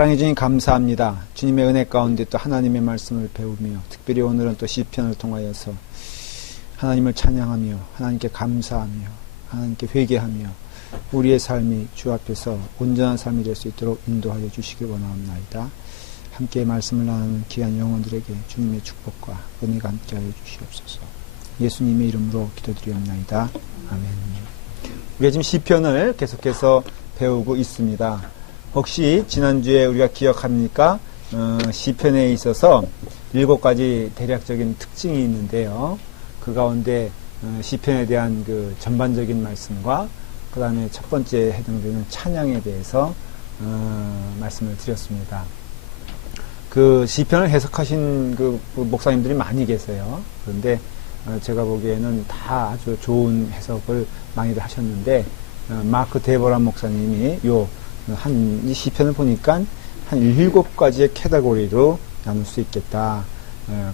사랑해 주님 감사합니다. 주님의 은혜 가운데 또 하나님의 말씀을 배우며 특별히 오늘은 또 시편을 통하여서 하나님을 찬양하며 하나님께 감사하며 하나님께 회개하며 우리의 삶이 주 앞에서 온전한 삶이 될 수 있도록 인도하여 주시길 원하옵나이다. 함께 말씀을 나누는 귀한 영혼들에게 주님의 축복과 은혜가 함께하여 주시옵소서. 예수님의 이름으로 기도드리옵나이다. 아멘. 우리가 지금 시편을 계속해서 배우고 있습니다. 혹시 지난주에 우리가 기억합니까? 시편에 있어서 7가지 대략적인 특징이 있는데요. 그 가운데 시편에 대한 그 전반적인 말씀과 그 다음에 첫 번째 해당되는 찬양에 대해서 말씀을 드렸습니다. 그 시편을 해석하신 그 목사님들이 많이 계세요. 그런데 제가 보기에는 다 아주 좋은 해석을 많이들 하셨는데 마크 데보라 목사님이 이 시편을 보니까 한 7가지의 캐터고리로 나눌 수 있겠다.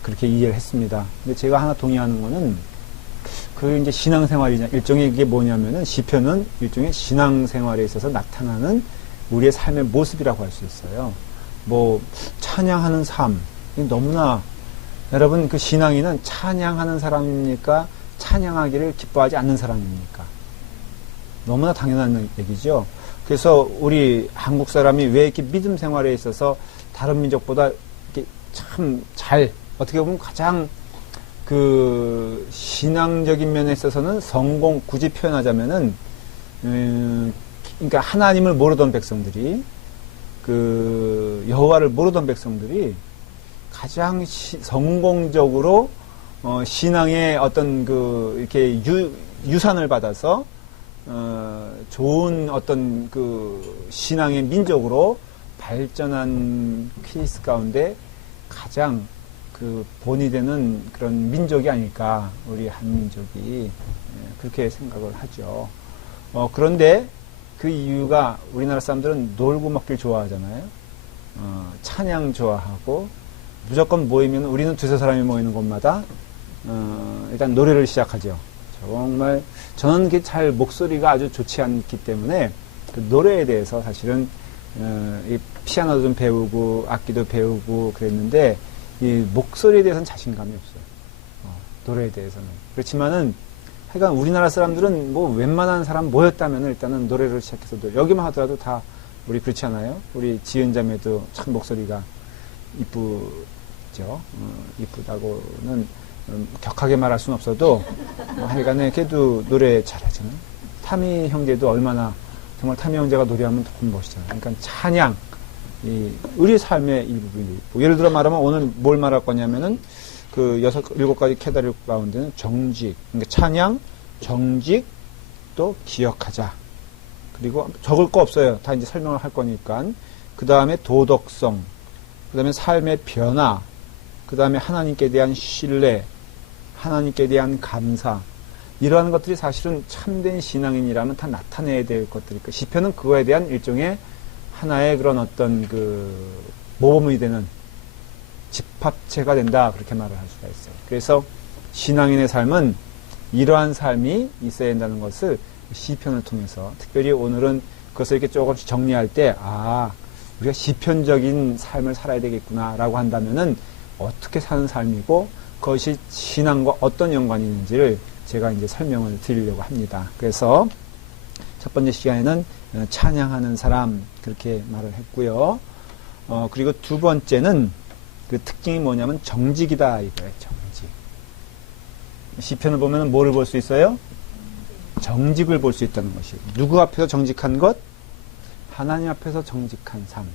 그렇게 이해를 했습니다. 근데 제가 하나 동의하는 거는 그 이제 신앙생활이냐, 일종의 이게 뭐냐면은 시편은 일종의 신앙생활에 있어서 나타나는 우리의 삶의 모습이라고 할 수 있어요. 뭐 찬양하는 삶, 너무나 여러분 그 신앙인은 찬양하는 사람입니까? 찬양하기를 기뻐하지 않는 사람입니까? 너무나 당연한 얘기죠. 그래서 우리 한국 사람이 왜 이렇게 믿음 생활에 있어서 다른 민족보다 이렇게 참 잘, 어떻게 보면 가장 그 신앙적인 면에 있어서는 성공, 굳이 표현하자면은 그러니까 하나님을 모르던 백성들이 그 여호와를 모르던 백성들이 가장 성공적으로 신앙의 어떤 그 이렇게 유산을 받아서 좋은 어떤 그 신앙의 민족으로 발전한 케이스 가운데 가장 그 본이 되는 그런 민족이 아닐까, 우리 한민족이 그렇게 생각을 하죠. 그런데 그 이유가 우리나라 사람들은 놀고 먹길 좋아하잖아요. 찬양 좋아하고 무조건 모이면 우리는 두세 사람이 모이는 곳마다 일단 노래를 시작하죠. 정말 저는 그 잘 목소리가 아주 좋지 않기 때문에 그 노래에 대해서 사실은 이 피아노도 좀 배우고 악기도 배우고 그랬는데 이 목소리에 대해서는 자신감이 없어요. 노래에 대해서는. 그렇지만은 하여간 우리나라 사람들은 뭐 웬만한 사람 모였다면 일단은 노래를 시작해서 여기만 하더라도 다 우리 그렇지 않아요? 우리 지은 자매도 참 목소리가 이쁘죠. 이쁘다고는 격하게 말할 수는 없어도 하여간에 걔도 노래 잘하잖아요. 타미 형제도 얼마나 정말 타미 형제가 노래하면 너무 멋있잖아요. 그러니까 찬양, 우리 삶의 일부분이 있고, 예를 들어 말하면 오늘 뭘 말할 거냐면은 그 7가지 캐터고리 가운데는 정직, 그러니까 찬양, 정직, 또 기억하자. 그리고 적을 거 없어요. 다 이제 설명을 할 거니까. 그 다음에 도덕성, 그 다음에 삶의 변화, 그 다음에 하나님께 대한 신뢰, 하나님께 대한 감사, 이러한 것들이 사실은 참된 신앙인이라면 다 나타내야 될 것들이니까 시편은 그거에 대한 일종의 하나의 그런 어떤 그 모범이 되는 집합체가 된다, 그렇게 말을 할 수가 있어요. 그래서 신앙인의 삶은 이러한 삶이 있어야 된다는 것을 시편을 통해서, 특별히 오늘은 그것을 이렇게 조금씩 정리할 때, 우리가 시편적인 삶을 살아야 되겠구나라고 한다면은 어떻게 사는 삶이고 그것이 신앙과 어떤 연관이 있는지를 제가 이제 설명을 드리려고 합니다. 그래서 첫 번째 시간에는 찬양하는 사람, 그렇게 말을 했고요. 그리고 두 번째는 그 특징이 뭐냐면 정직이다, 이거예요. 정직. 시편을 보면 뭐를 볼 수 있어요? 정직을 볼 수 있다는 것이에요. 누구 앞에서 정직한 것? 하나님 앞에서 정직한 삶.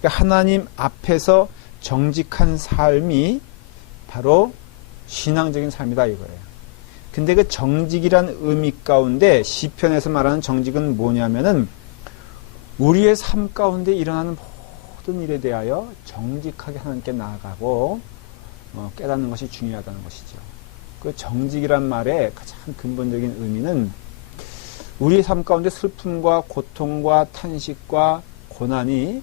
그러니까 하나님 앞에서 정직한 삶이 바로 신앙적인 삶이다, 이거예요. 근데 그 정직이란 의미 가운데 시편에서 말하는 정직은 뭐냐면은 우리의 삶 가운데 일어나는 모든 일에 대하여 정직하게 하나님께 나아가고 깨닫는 것이 중요하다는 것이죠. 그 정직이란 말의 가장 근본적인 의미는 우리의 삶 가운데 슬픔과 고통과 탄식과 고난이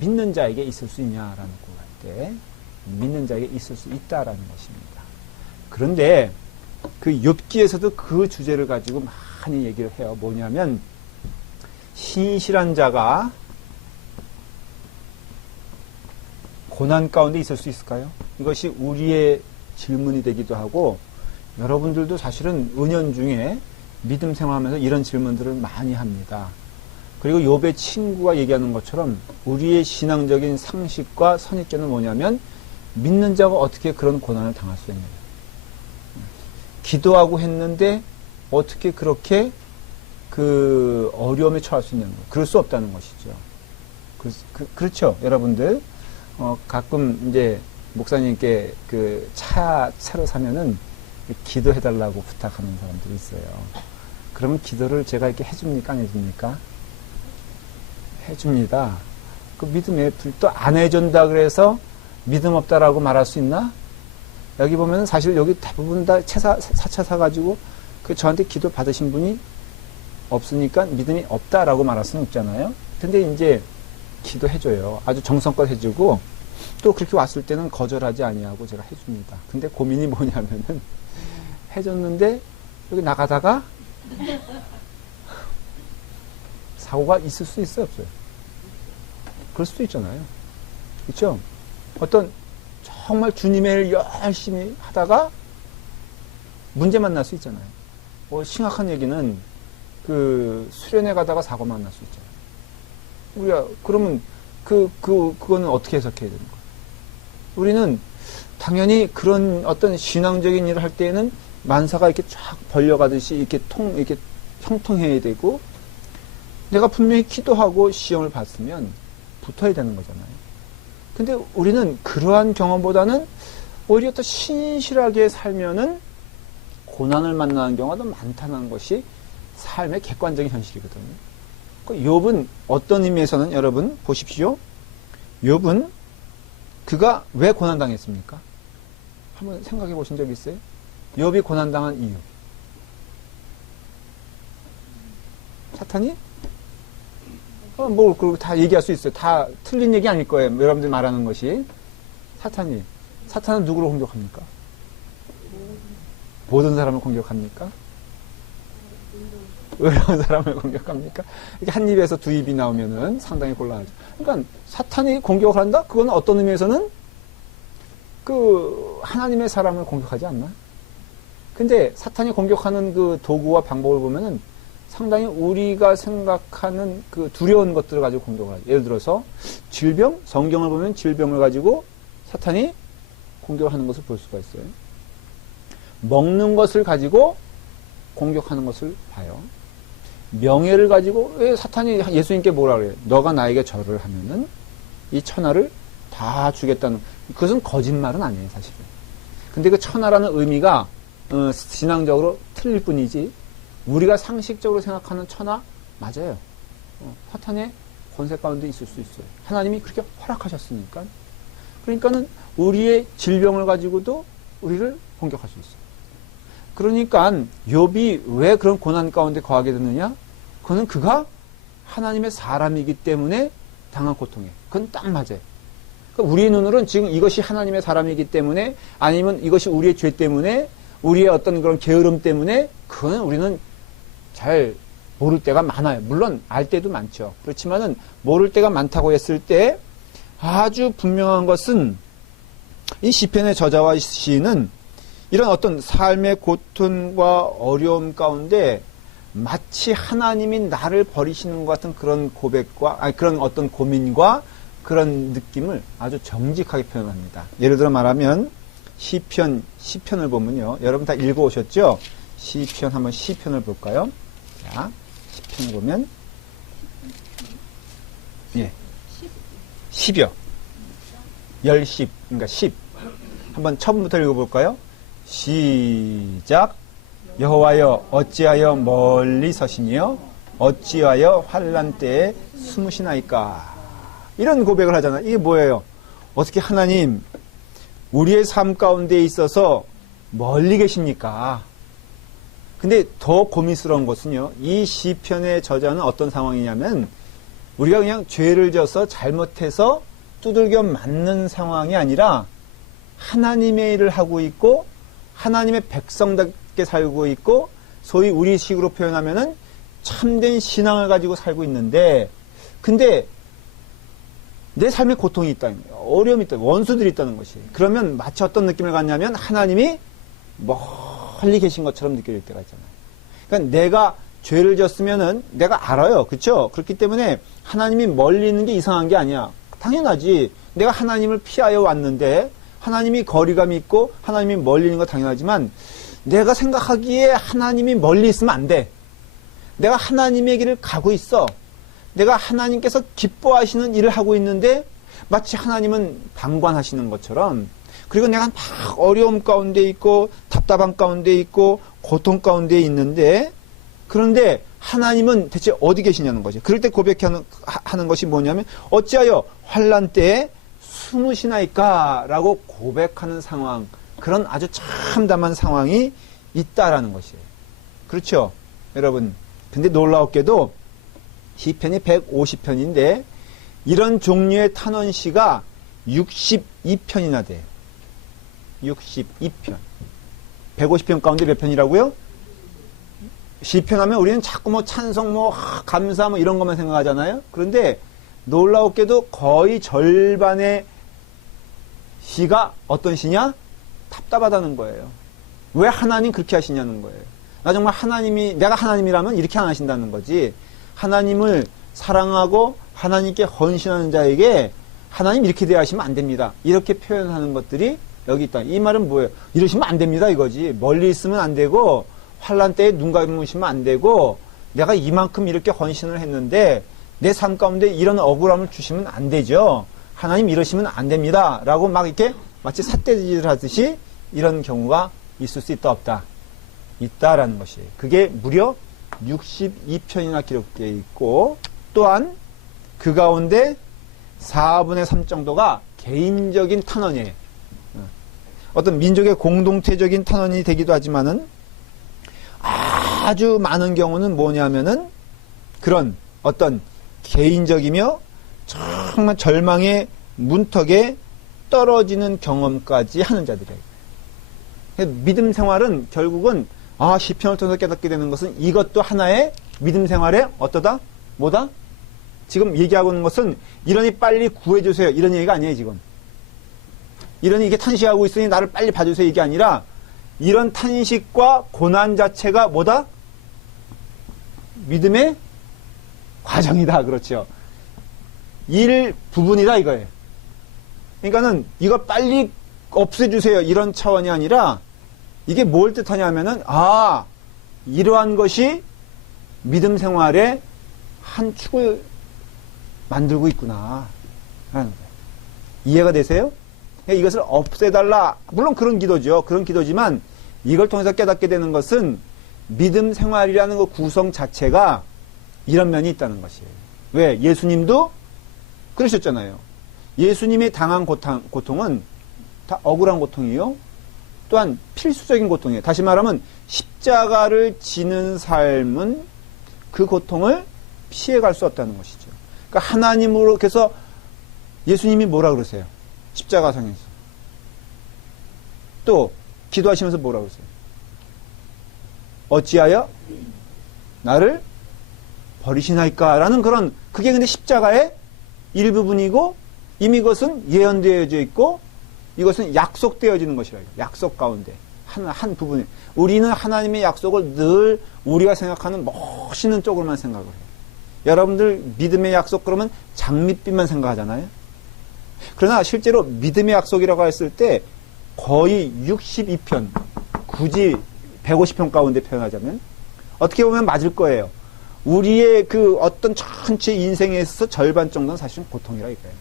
믿는 자에게 있을 수 있냐라는 것 같아. 믿는 자에게 있을 수 있다라는 것입니다. 그런데 그 욥기에서도 그 주제를 가지고 많이 얘기를 해요. 뭐냐면 신실한 자가 고난 가운데 있을 수 있을까요? 이것이 우리의 질문이 되기도 하고 여러분들도 사실은 은연중에 믿음 생활하면서 이런 질문들을 많이 합니다. 그리고 욥의 친구가 얘기하는 것처럼 우리의 신앙적인 상식과 선입견은 뭐냐면 믿는 자가 어떻게 그런 고난을 당할 수 있느냐. 기도하고 했는데 어떻게 그렇게 그 어려움에 처할 수 있냐는 거. 그럴 수 없다는 것이죠. 그렇죠, 여러분들. 가끔 이제 목사님께 그 차 새로 사면은 기도해달라고 부탁하는 사람들이 있어요. 그러면 기도를 제가 이렇게 해줍니까? 안 해줍니까? 해줍니다. 그 믿음의 불도 안 해준다 그래서 믿음 없다라고 말할 수 있나? 여기 보면 사실 여기 대부분 다 사차 사가지고 그 저한테 기도 받으신 분이 없으니까 믿음이 없다라고 말할 수는 없잖아요. 근데 이제 기도해줘요. 아주 정성껏 해주고 또 그렇게 왔을 때는 거절하지 아니하고 제가 해줍니다. 근데 고민이 뭐냐면은 해줬는데 여기 나가다가 사고가 있을 수 있어요, 없어요? 그럴 수도 있잖아요. 그렇죠? 어떤 정말 주님의 일 열심히 하다가 문제 만날 수 있잖아요. 심각한 얘기는 그 수련회 가다가 사고 만날 수 있잖아요. 우리가 그러면 그거는 어떻게 해석해야 되는 거예요? 우리는 당연히 그런 어떤 신앙적인 일을 할 때에는 만사가 이렇게 쫙 벌려가듯이 이렇게 형통해야 되고 내가 분명히 기도하고 시험을 봤으면 붙어야 되는 거잖아요. 근데 우리는 그러한 경험보다는 오히려 더 신실하게 살면은 고난을 만나는 경우가 더 많다는 것이 삶의 객관적인 현실이거든요. 욥은 어떤 의미에서는 여러분 보십시오. 욥은 그가 왜 고난당했습니까? 한번 생각해 보신 적 있어요? 욥이 고난당한 이유. 사탄이? 그리고 다 얘기할 수 있어요. 다 틀린 얘기 아닐 거예요. 여러분들 말하는 것이. 사탄은 누구를 공격합니까? 모든 사람을 공격합니까? 어려운 사람을 공격합니까? 이게 한 입에서 두 입이 나오면은 상당히 곤란하죠. 그러니까 사탄이 공격을 한다? 그건 어떤 의미에서는 그 하나님의 사람을 공격하지 않나? 근데 사탄이 공격하는 그 도구와 방법을 보면은 상당히 우리가 생각하는 그 두려운 것들을 가지고 공격을 하죠. 예를 들어서 질병, 성경을 보면 질병을 가지고 사탄이 공격을 하는 것을 볼 수가 있어요. 먹는 것을 가지고 공격하는 것을 봐요. 명예를 가지고 왜 사탄이 예수님께 뭐라 그래요? 너가 나에게 절을 하면은 이 천하를 다 주겠다는, 그것은 거짓말은 아니에요, 사실은. 근데 그 천하라는 의미가 신앙적으로 틀릴 뿐이지 우리가 상식적으로 생각하는 천하 맞아요. 사탄의 권세 가운데 있을 수 있어요. 하나님이 그렇게 허락하셨으니까. 그러니까는 우리의 질병을 가지고도 우리를 공격할 수 있어요. 그러니까 욥이 왜 그런 고난 가운데 거하게 됐느냐? 그거는 그가 하나님의 사람이기 때문에 당한 고통이에요. 그건 딱 맞아요. 그러니까 우리의 눈으로는 지금 이것이 하나님의 사람이기 때문에 아니면 이것이 우리의 죄 때문에 우리의 어떤 그런 게으름 때문에 그거는 우리는 잘 모를 때가 많아요. 물론 알 때도 많죠. 그렇지만은 모를 때가 많다고 했을 때 아주 분명한 것은 이 시편의 저자와 시인은 이런 어떤 삶의 고통과 어려움 가운데 마치 하나님이 나를 버리시는 것 같은 그런 고백과 그런 어떤 고민과 그런 느낌을 아주 정직하게 표현합니다. 예를 들어 말하면 시편을 보면요. 여러분 다 읽어오셨죠? 시편 한번 시편을 볼까요? 자, 시편을 보면 10여 10, 그러니까 10 한번 처음부터 읽어볼까요? 시작. 여호와여 어찌하여 멀리 서시니요 어찌하여 환난 때에 숨으시나이까. 이런 고백을 하잖아요. 이게 뭐예요? 어떻게 하나님 우리의 삶 가운데 있어서 멀리 계십니까? 근데 더 고민스러운 것은요, 이 시편의 저자는 어떤 상황이냐면 우리가 그냥 죄를 져서 잘못해서 두들겨 맞는 상황이 아니라 하나님의 일을 하고 있고 하나님의 백성답게 살고 있고 소위 우리식으로 표현하면은 참된 신앙을 가지고 살고 있는데, 근데 내 삶에 고통이 있다는 거예요. 어려움이 있다. 원수들이 있다는 것이. 그러면 마치 어떤 느낌을 갖냐면 하나님이 멀리 계신 것처럼 느껴질 때가 있잖아요. 그러니까 내가 죄를 졌으면은 내가 알아요. 그렇죠? 그렇기 때문에 하나님이 멀리 있는 게 이상한 게 아니야. 당연하지. 내가 하나님을 피하여 왔는데 하나님이 거리감이 있고 하나님이 멀리 있는 거 당연하지만 내가 생각하기에 하나님이 멀리 있으면 안 돼. 내가 하나님의 길을 가고 있어. 내가 하나님께서 기뻐하시는 일을 하고 있는데 마치 하나님은 방관하시는 것처럼, 그리고 내가 막 어려움 가운데 있고 답답한 가운데 있고 고통 가운데 있는데, 그런데 하나님은 대체 어디 계시냐는 거죠. 그럴 때 고백하는 것이 뭐냐면 어찌하여 환난 때에 숨으시나이까 라고 고백하는 상황, 그런 아주 참담한 상황이 있다라는 것이에요. 그렇죠 여러분. 근데 놀라웠게도 시편이 150편인데 이런 종류의 탄원시가 62편이나 돼요. 62편. 150편 가운데 몇 편이라고요? 시편 하면 우리는 자꾸 뭐 찬송, 뭐 감사, 뭐 이런 것만 생각하잖아요. 그런데 놀라웠게도 거의 절반의 시가 어떤 시냐? 답답하다는 거예요. 왜 하나님 그렇게 하시냐는 거예요. 나 정말 내가 하나님이라면 이렇게 안 하신다는 거지. 하나님을 사랑하고 하나님께 헌신하는 자에게 하나님 이렇게 대하시면 안 됩니다. 이렇게 표현하는 것들이 여기 있다. 이 말은 뭐예요? 이러시면 안 됩니다 이거지. 멀리 있으면 안 되고 환난 때에 눈 감으시면 안 되고 내가 이만큼 이렇게 헌신을 했는데 내 삶 가운데 이런 억울함을 주시면 안 되죠. 하나님 이러시면 안 됩니다. 라고 막 이렇게 마치 삿대질 하듯이 이런 경우가 있을 수 있다 없다? 있다라는 것이에요. 그게 무려 62편이나 기록되어 있고, 또한 그 가운데 4분의 3 정도가 개인적인 탄원이에요. 어떤 민족의 공동체적인 탄원이 되기도 하지만은 아주 많은 경우는 뭐냐면은 그런 어떤 개인적이며 정말 절망의 문턱에 떨어지는 경험까지 하는 자들이에요. 믿음 생활은 결국은 시편을 통해서 깨닫게 되는 것은 이것도 하나의 믿음 생활의 어떠다? 뭐다? 지금 얘기하고 있는 것은 이러니 빨리 구해주세요. 이런 얘기가 아니에요, 지금. 이러니 이게 탄식하고 있으니 나를 빨리 봐주세요. 이게 아니라 이런 탄식과 고난 자체가 뭐다? 믿음의 과정이다. 그렇죠. 일부분이다 이거예요. 그러니까는 이거 빨리 없애주세요. 이런 차원이 아니라 이게 뭘 뜻하냐면은 이러한 것이 믿음 생활의 한 축을 만들고 있구나 라는 거예요. 이해가 되세요? 그러니까 이것을 없애달라. 물론 그런 기도죠. 그런 기도지만 이걸 통해서 깨닫게 되는 것은 믿음 생활이라는 그 구성 자체가 이런 면이 있다는 것이에요. 왜? 예수님도 그러셨잖아요. 예수님이 당한 고통은 다 억울한 고통이요. 또한 필수적인 고통이에요. 다시 말하면 십자가를 지는 삶은 그 고통을 피해갈 수 없다는 것이죠. 그러니까 하나님으로께서 예수님이 뭐라 그러세요? 십자가상에서. 또 기도하시면서 뭐라 그러세요? 어찌하여 나를 버리시나이까? 라는 그게 근데 십자가의 일부분이고 이미 그것은 예언되어져 있고 이것은 약속되어지는 것이라. 약속 가운데 한 부분이. 우리는 하나님의 약속을 늘 우리가 생각하는 멋있는 쪽으로만 생각을 해요. 여러분들 믿음의 약속 그러면 장밋빛만 생각하잖아요. 그러나 실제로 믿음의 약속이라고 했을 때 거의 62편, 굳이 150편 가운데 표현하자면 어떻게 보면 맞을 거예요. 우리의 그 어떤 전체 인생에 있어서 절반 정도는 사실은 고통이라 이거예요.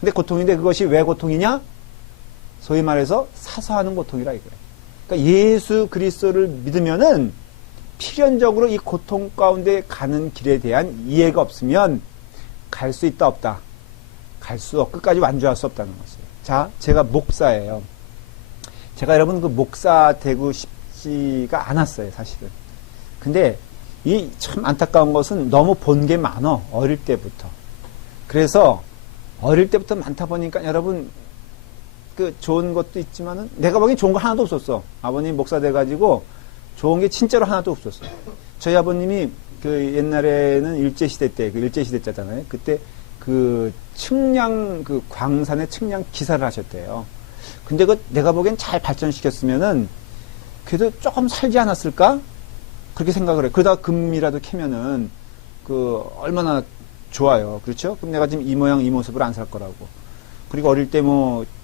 근데 고통인데 그것이 왜 고통이냐? 소위 말해서 사소하는 고통이라 이거예요. 그러니까 예수 그리스도를 믿으면은 필연적으로 이 고통 가운데 가는 길에 대한 이해가 없으면 갈 수 있다 없다. 끝까지 완주할 수 없다는 것이에요. 자, 제가 목사예요. 제가 여러분 그 목사 되고 싶지가 않았어요, 사실은. 근데 이 참 안타까운 것은 너무 본 게 많어, 어릴 때부터. 그래서 어릴 때부터 많다 보니까 여러분 그 좋은 것도 있지만은 내가 보기엔 좋은 거 하나도 없었어. 아버님 목사 돼가지고 좋은 게 진짜로 하나도 없었어. 저희 아버님이 그 옛날에는 일제시대 때, 그 일제시대잖아요. 그때 그 광산의 측량 기사를 하셨대요. 근데 내가 보기엔 잘 발전시켰으면은 그래도 조금 살지 않았을까? 그렇게 생각을 해. 그러다가 금이라도 캐면은 얼마나 좋아요. 그렇죠? 그럼 내가 지금 이 모양 이 모습을 안 살 거라고. 그리고 어릴 때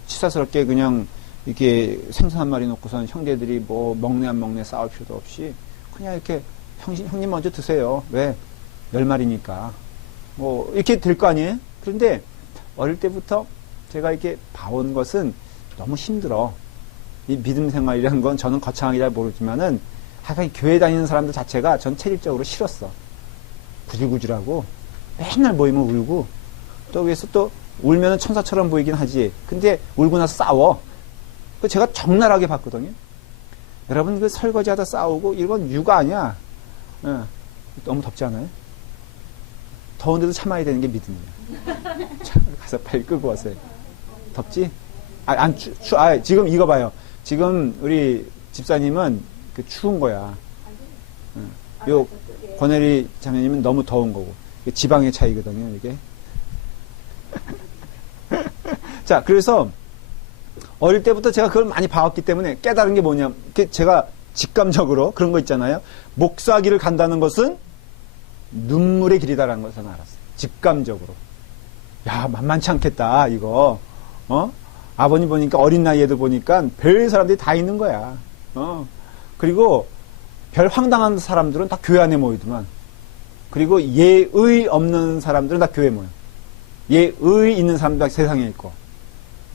치사스럽게 그냥 이렇게 생선 한 마리 놓고선 형제들이 먹네 안 먹네 싸울 필요도 없이 그냥 이렇게 형님 먼저 드세요. 왜? 10마리니까. 이렇게 될 거 아니에요? 그런데 어릴 때부터 제가 이렇게 봐온 것은 너무 힘들어. 이 믿음 생활이라는 건 저는 거창하게 잘 모르지만은 하여간 교회 다니는 사람들 자체가 전 체질적으로 싫었어. 구질구질하고 맨날 모이면 울고 또 위에서 또 울면은 천사처럼 보이긴 하지. 근데 울고 나서 싸워. 제가 적나라하게 봤거든요. 여러분 설거지하다 싸우고 이건 육아 아니야. 너무 덥지 않아요? 더운데도 참아야 되는 게 믿음이야. 가서 빨리 끄고 왔어요. 덥지? 지금 이거 봐요. 지금 우리 집사님은 추운 거야. 요 권혜리 자매님은 너무 더운 거고. 지방의 차이거든요, 이게. 자, 그래서 어릴 때부터 제가 그걸 많이 봐왔기 때문에 깨달은 게 뭐냐. 제가 직감적으로 그런 거 있잖아요. 목사길을 간다는 것은 눈물의 길이다라는 것을 알았어요. 직감적으로. 야, 만만치 않겠다, 이거. 아버님 보니까 어린 나이에도 보니까 별 사람들이 다 있는 거야. 그리고 별 황당한 사람들은 다 교회 안에 모이더만. 그리고 예의 없는 사람들은 다 교회에 모여. 예의 있는 사람들 다 세상에 있고.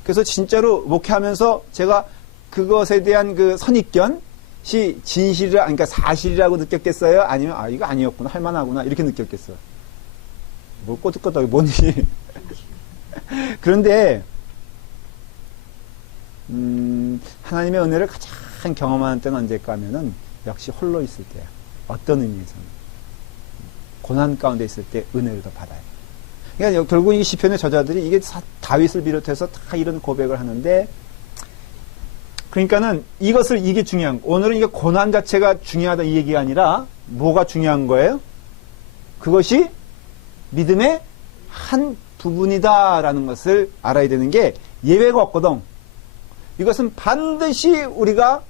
그래서 진짜로 목회하면서 제가 그것에 대한 그 선입견이 진실이라, 그러니까 사실이라고 느꼈겠어요? 아니면, 이거 아니었구나, 할만하구나, 이렇게 느꼈겠어요. 뭘 꼬득꼬득 뭐니. 그런데, 하나님의 은혜를 가장 경험하는 때는 언제일까 하면은 역시 홀로 있을 때야. 어떤 의미에서는. 고난 가운데 있을 때 은혜를 더 받아요. 그러니까 결국 이 시편의 저자들이 이게 다윗을 비롯해서 다 이런 고백을 하는데, 그러니까는 이게 중요한, 오늘은 이게 고난 자체가 중요하다 이 얘기가 아니라 뭐가 중요한 거예요? 그것이 믿음의 한 부분이다라는 것을 알아야 되는 게 예외가 없거든. 이것은 반드시 우리가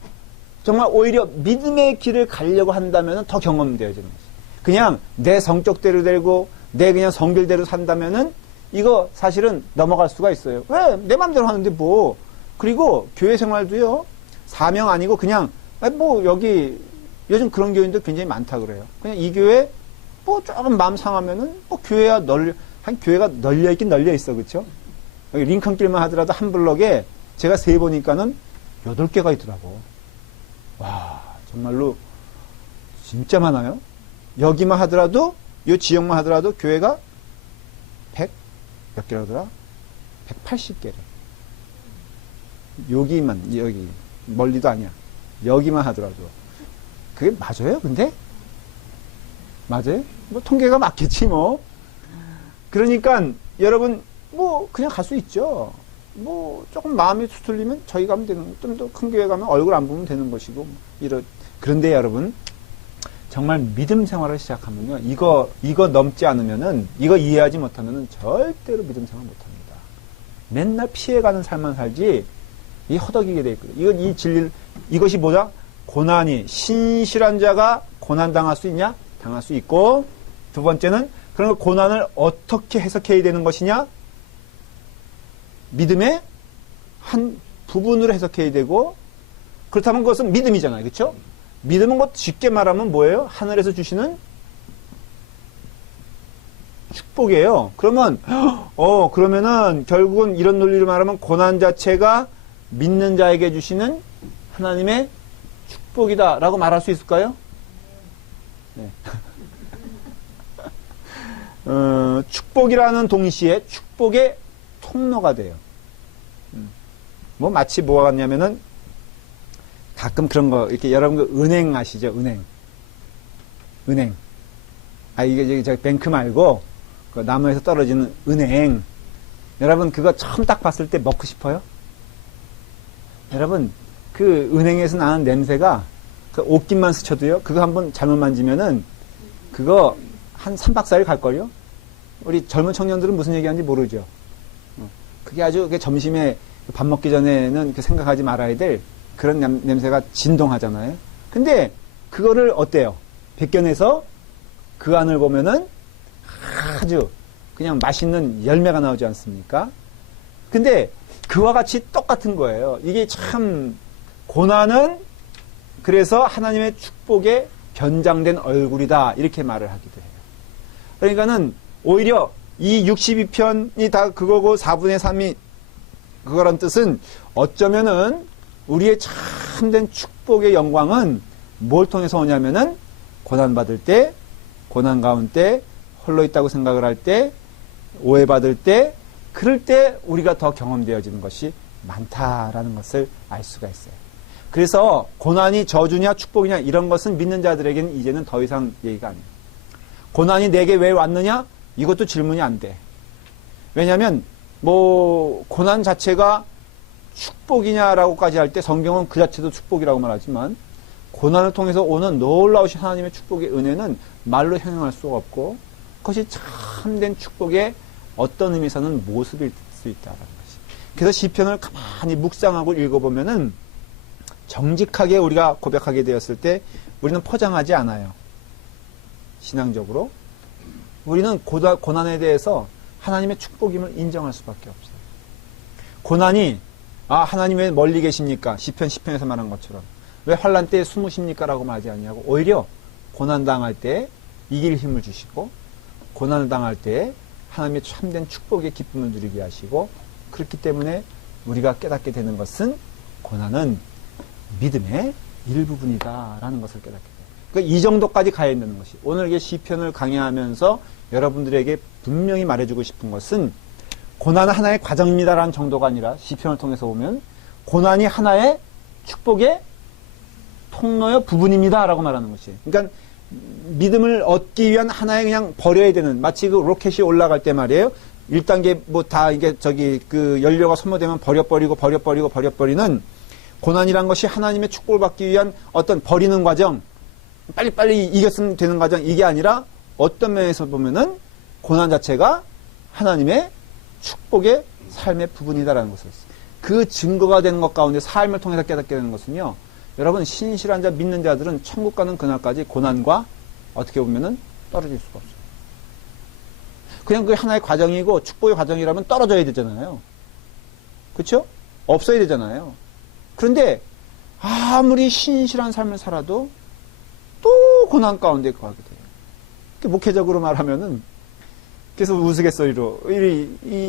정말 오히려 믿음의 길을 가려고 한다면 더 경험되어지는 것이죠. 그냥 내 성격대로 되고 내 그냥 성질대로 산다면은 이거 사실은 넘어갈 수가 있어요. 왜? 내 마음대로 하는데 뭐. 그리고 교회 생활도요. 사명 아니고 그냥 여기 요즘 그런 교인들 굉장히 많다 그래요. 그냥 이 교회 조금 마음 상하면은 교회가 교회가 널려 있긴 널려 있어. 그렇죠? 여기 링컨길만 하더라도 한 블럭에 제가 세 보니까는 8개가 있더라고. 와, 정말로 진짜 많아요. 여기만 하더라도 이 지역만 하더라도 교회가 100몇 개라더라? 180개래. 여기 멀리도 아니야. 여기만 하더라도. 그게 맞아요? 근데? 맞아요? 통계가 맞겠지 뭐. 그러니까 여러분 그냥 갈 수 있죠. 조금 마음이 수틀리면 저희 가면 되는, 좀 더 큰 교회 가면 얼굴 안 보면 되는 것이고 그런데 여러분 정말 믿음 생활을 시작하면요, 이거 넘지 않으면은, 이거 이해하지 못하면은 절대로 믿음 생활 못합니다. 맨날 피해가는 삶만 살지 이 허덕이게 돼 있거든. 이것이 뭐냐? 고난이, 신실한 자가 고난 당할 수 있냐? 당할 수 있고, 두 번째는 그런 고난을 어떻게 해석해야 되는 것이냐? 믿음의 한 부분으로 해석해야 되고, 그렇다면 그것은 믿음이잖아요. 그렇죠? 믿음은 쉽게 말하면 뭐예요? 하늘에서 주시는 축복이에요. 그러면은 결국은 이런 논리로 말하면 고난 자체가 믿는 자에게 주시는 하나님의 축복이다라고 말할 수 있을까요? 네. 축복이라는 동시에 축복의 통로가 돼요. 마치 뭐가 같냐면은 가끔 그런 거, 이렇게 여러분 은행 아시죠? 은행. 이게 저 뱅크 말고 그 나무에서 떨어지는 은행. 여러분 그거 처음 딱 봤을 때 먹고 싶어요? 여러분 그 은행에서 나는 냄새가 그 옷깃만 스쳐도요. 그거 한번 잘못 만지면은 그거 한 3박 4일 갈걸요? 우리 젊은 청년들은 무슨 얘기하는지 모르죠. 그게 아주 점심에 밥 먹기 전에는 생각하지 말아야 될 그런 냄새가 진동하잖아요. 근데 그거를 어때요? 벗겨내서 그 안을 보면은 아주 그냥 맛있는 열매가 나오지 않습니까? 근데 그와 같이 똑같은 거예요. 이게 참 고난은 그래서 하나님의 축복에 변장된 얼굴이다 이렇게 말을 하기도 해요. 그러니까는 오히려 이 62편이 다 그거고 4분의 3이 그거란 뜻은 어쩌면은 우리의 참된 축복의 영광은 뭘 통해서 오냐면은 고난받을 때, 고난 가운데 홀로 있다고 생각을 할 때, 오해받을 때, 그럴 때 우리가 더 경험되어지는 것이 많다라는 것을 알 수가 있어요. 그래서 고난이 저주냐 축복이냐 이런 것은 믿는 자들에게는 이제는 더 이상 얘기가 아니에요. 고난이 내게 왜 왔느냐? 이것도 질문이 안 돼. 왜냐하면 고난 자체가 축복이냐라고까지 할 때 성경은 그 자체도 축복이라고 말하지만 고난을 통해서 오는 놀라우신 하나님의 축복의 은혜는 말로 형용할 수가 없고 그것이 참된 축복의 어떤 의미에서는 모습일 수 있다는 것이. 그래서 시편을 가만히 묵상하고 읽어보면은 정직하게 우리가 고백하게 되었을 때 우리는 포장하지 않아요. 신앙적으로. 우리는 고난에 대해서 하나님의 축복임을 인정할 수밖에 없어요. 고난이 하나님 왜 멀리 계십니까? 시편 10편에서 말한 것처럼. 왜 환난 때에 숨으십니까? 라고 말하지 않냐고. 오히려 고난당할 때 이길 힘을 주시고 고난을 당할 때 하나님의 참된 축복의 기쁨을 누리게 하시고 그렇기 때문에 우리가 깨닫게 되는 것은 고난은 믿음의 일부분이다라는 것을 깨닫게 돼요. 그러니까 이 정도까지 가야 된다는 것이. 오늘 이게 시편을 강의하면서 여러분들에게 분명히 말해주고 싶은 것은 고난은 하나의 과정입니다라는 정도가 아니라 시편을 통해서 보면 고난이 하나의 축복의 통로의 부분입니다라고 말하는 것이. 그러니까 믿음을 얻기 위한 하나의 그냥 버려야 되는 마치 그 로켓이 올라갈 때 말이에요. 1단계 다 이게 그 연료가 소모되면 버려버리는 고난이란 것이 하나님의 축복을 받기 위한 어떤 버리는 과정, 빨리빨리 이겼으면 되는 과정, 이게 아니라 어떤 면에서 보면은 고난 자체가 하나님의 축복의 삶의 부분이다라는 것을 그 증거가 되는 것 가운데 삶을 통해서 깨닫게 되는 것은요. 여러분 신실한 자 믿는 자들은 천국 가는 그날까지 고난과 어떻게 보면은 떨어질 수가 없어요. 그냥 그게 하나의 과정이고 축복의 과정이라면 떨어져야 되잖아요. 그렇죠? 없어야 되잖아요. 그런데 아무리 신실한 삶을 살아도 또 고난 가운데 가게 돼요. 목회적으로 말하면은 그래서 우스갯소리로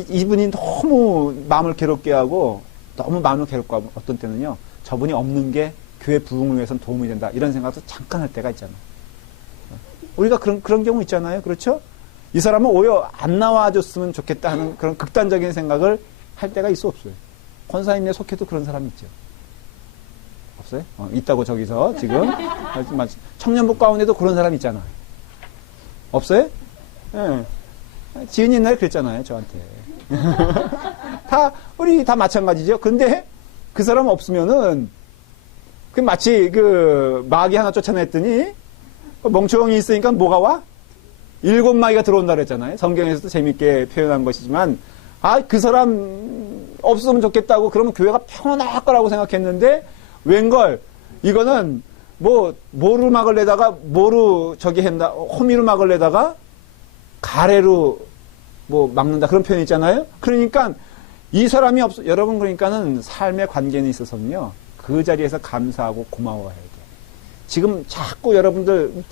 이분이 너무 마음을 괴롭게 하고 어떤 때는요. 저분이 없는 게 교회 부흥을 위해서는 도움이 된다. 이런 생각도 잠깐 할 때가 있잖아요. 우리가 그런 경우 있잖아요. 그렇죠? 이 사람은 오히려 안 나와줬으면 좋겠다 하는 그런 극단적인 생각을 할 때가 있어 없어요. 권사님네 속해도 그런 사람이 있죠. 없어요? 있다고 저기서 지금. 청년부 가운데도 그런 사람 있잖아. 없어요? 예. 지은이 옛날에 그랬잖아요. 저한테. 우리 다 마찬가지죠. 근데 그 사람 없으면은 마치 마귀 하나 쫓아냈더니 멍청이 있으니까 뭐가 와? 7마귀가 들어온다 그랬잖아요. 성경에서도 재밌게 표현한 것이지만 그 사람 없으면 좋겠다고 그러면 교회가 평온할 거라고 생각했는데 웬걸 이거는 모루 막을 내다가 호미로 막을 내다가 가래로 막는다 그런 표현이 있잖아요. 그러니까 이 사람이 여러분 그러니까는 삶의 관계에 있어서는요. 그 자리에서 감사하고 고마워해야 돼요. 지금 자꾸 여러분들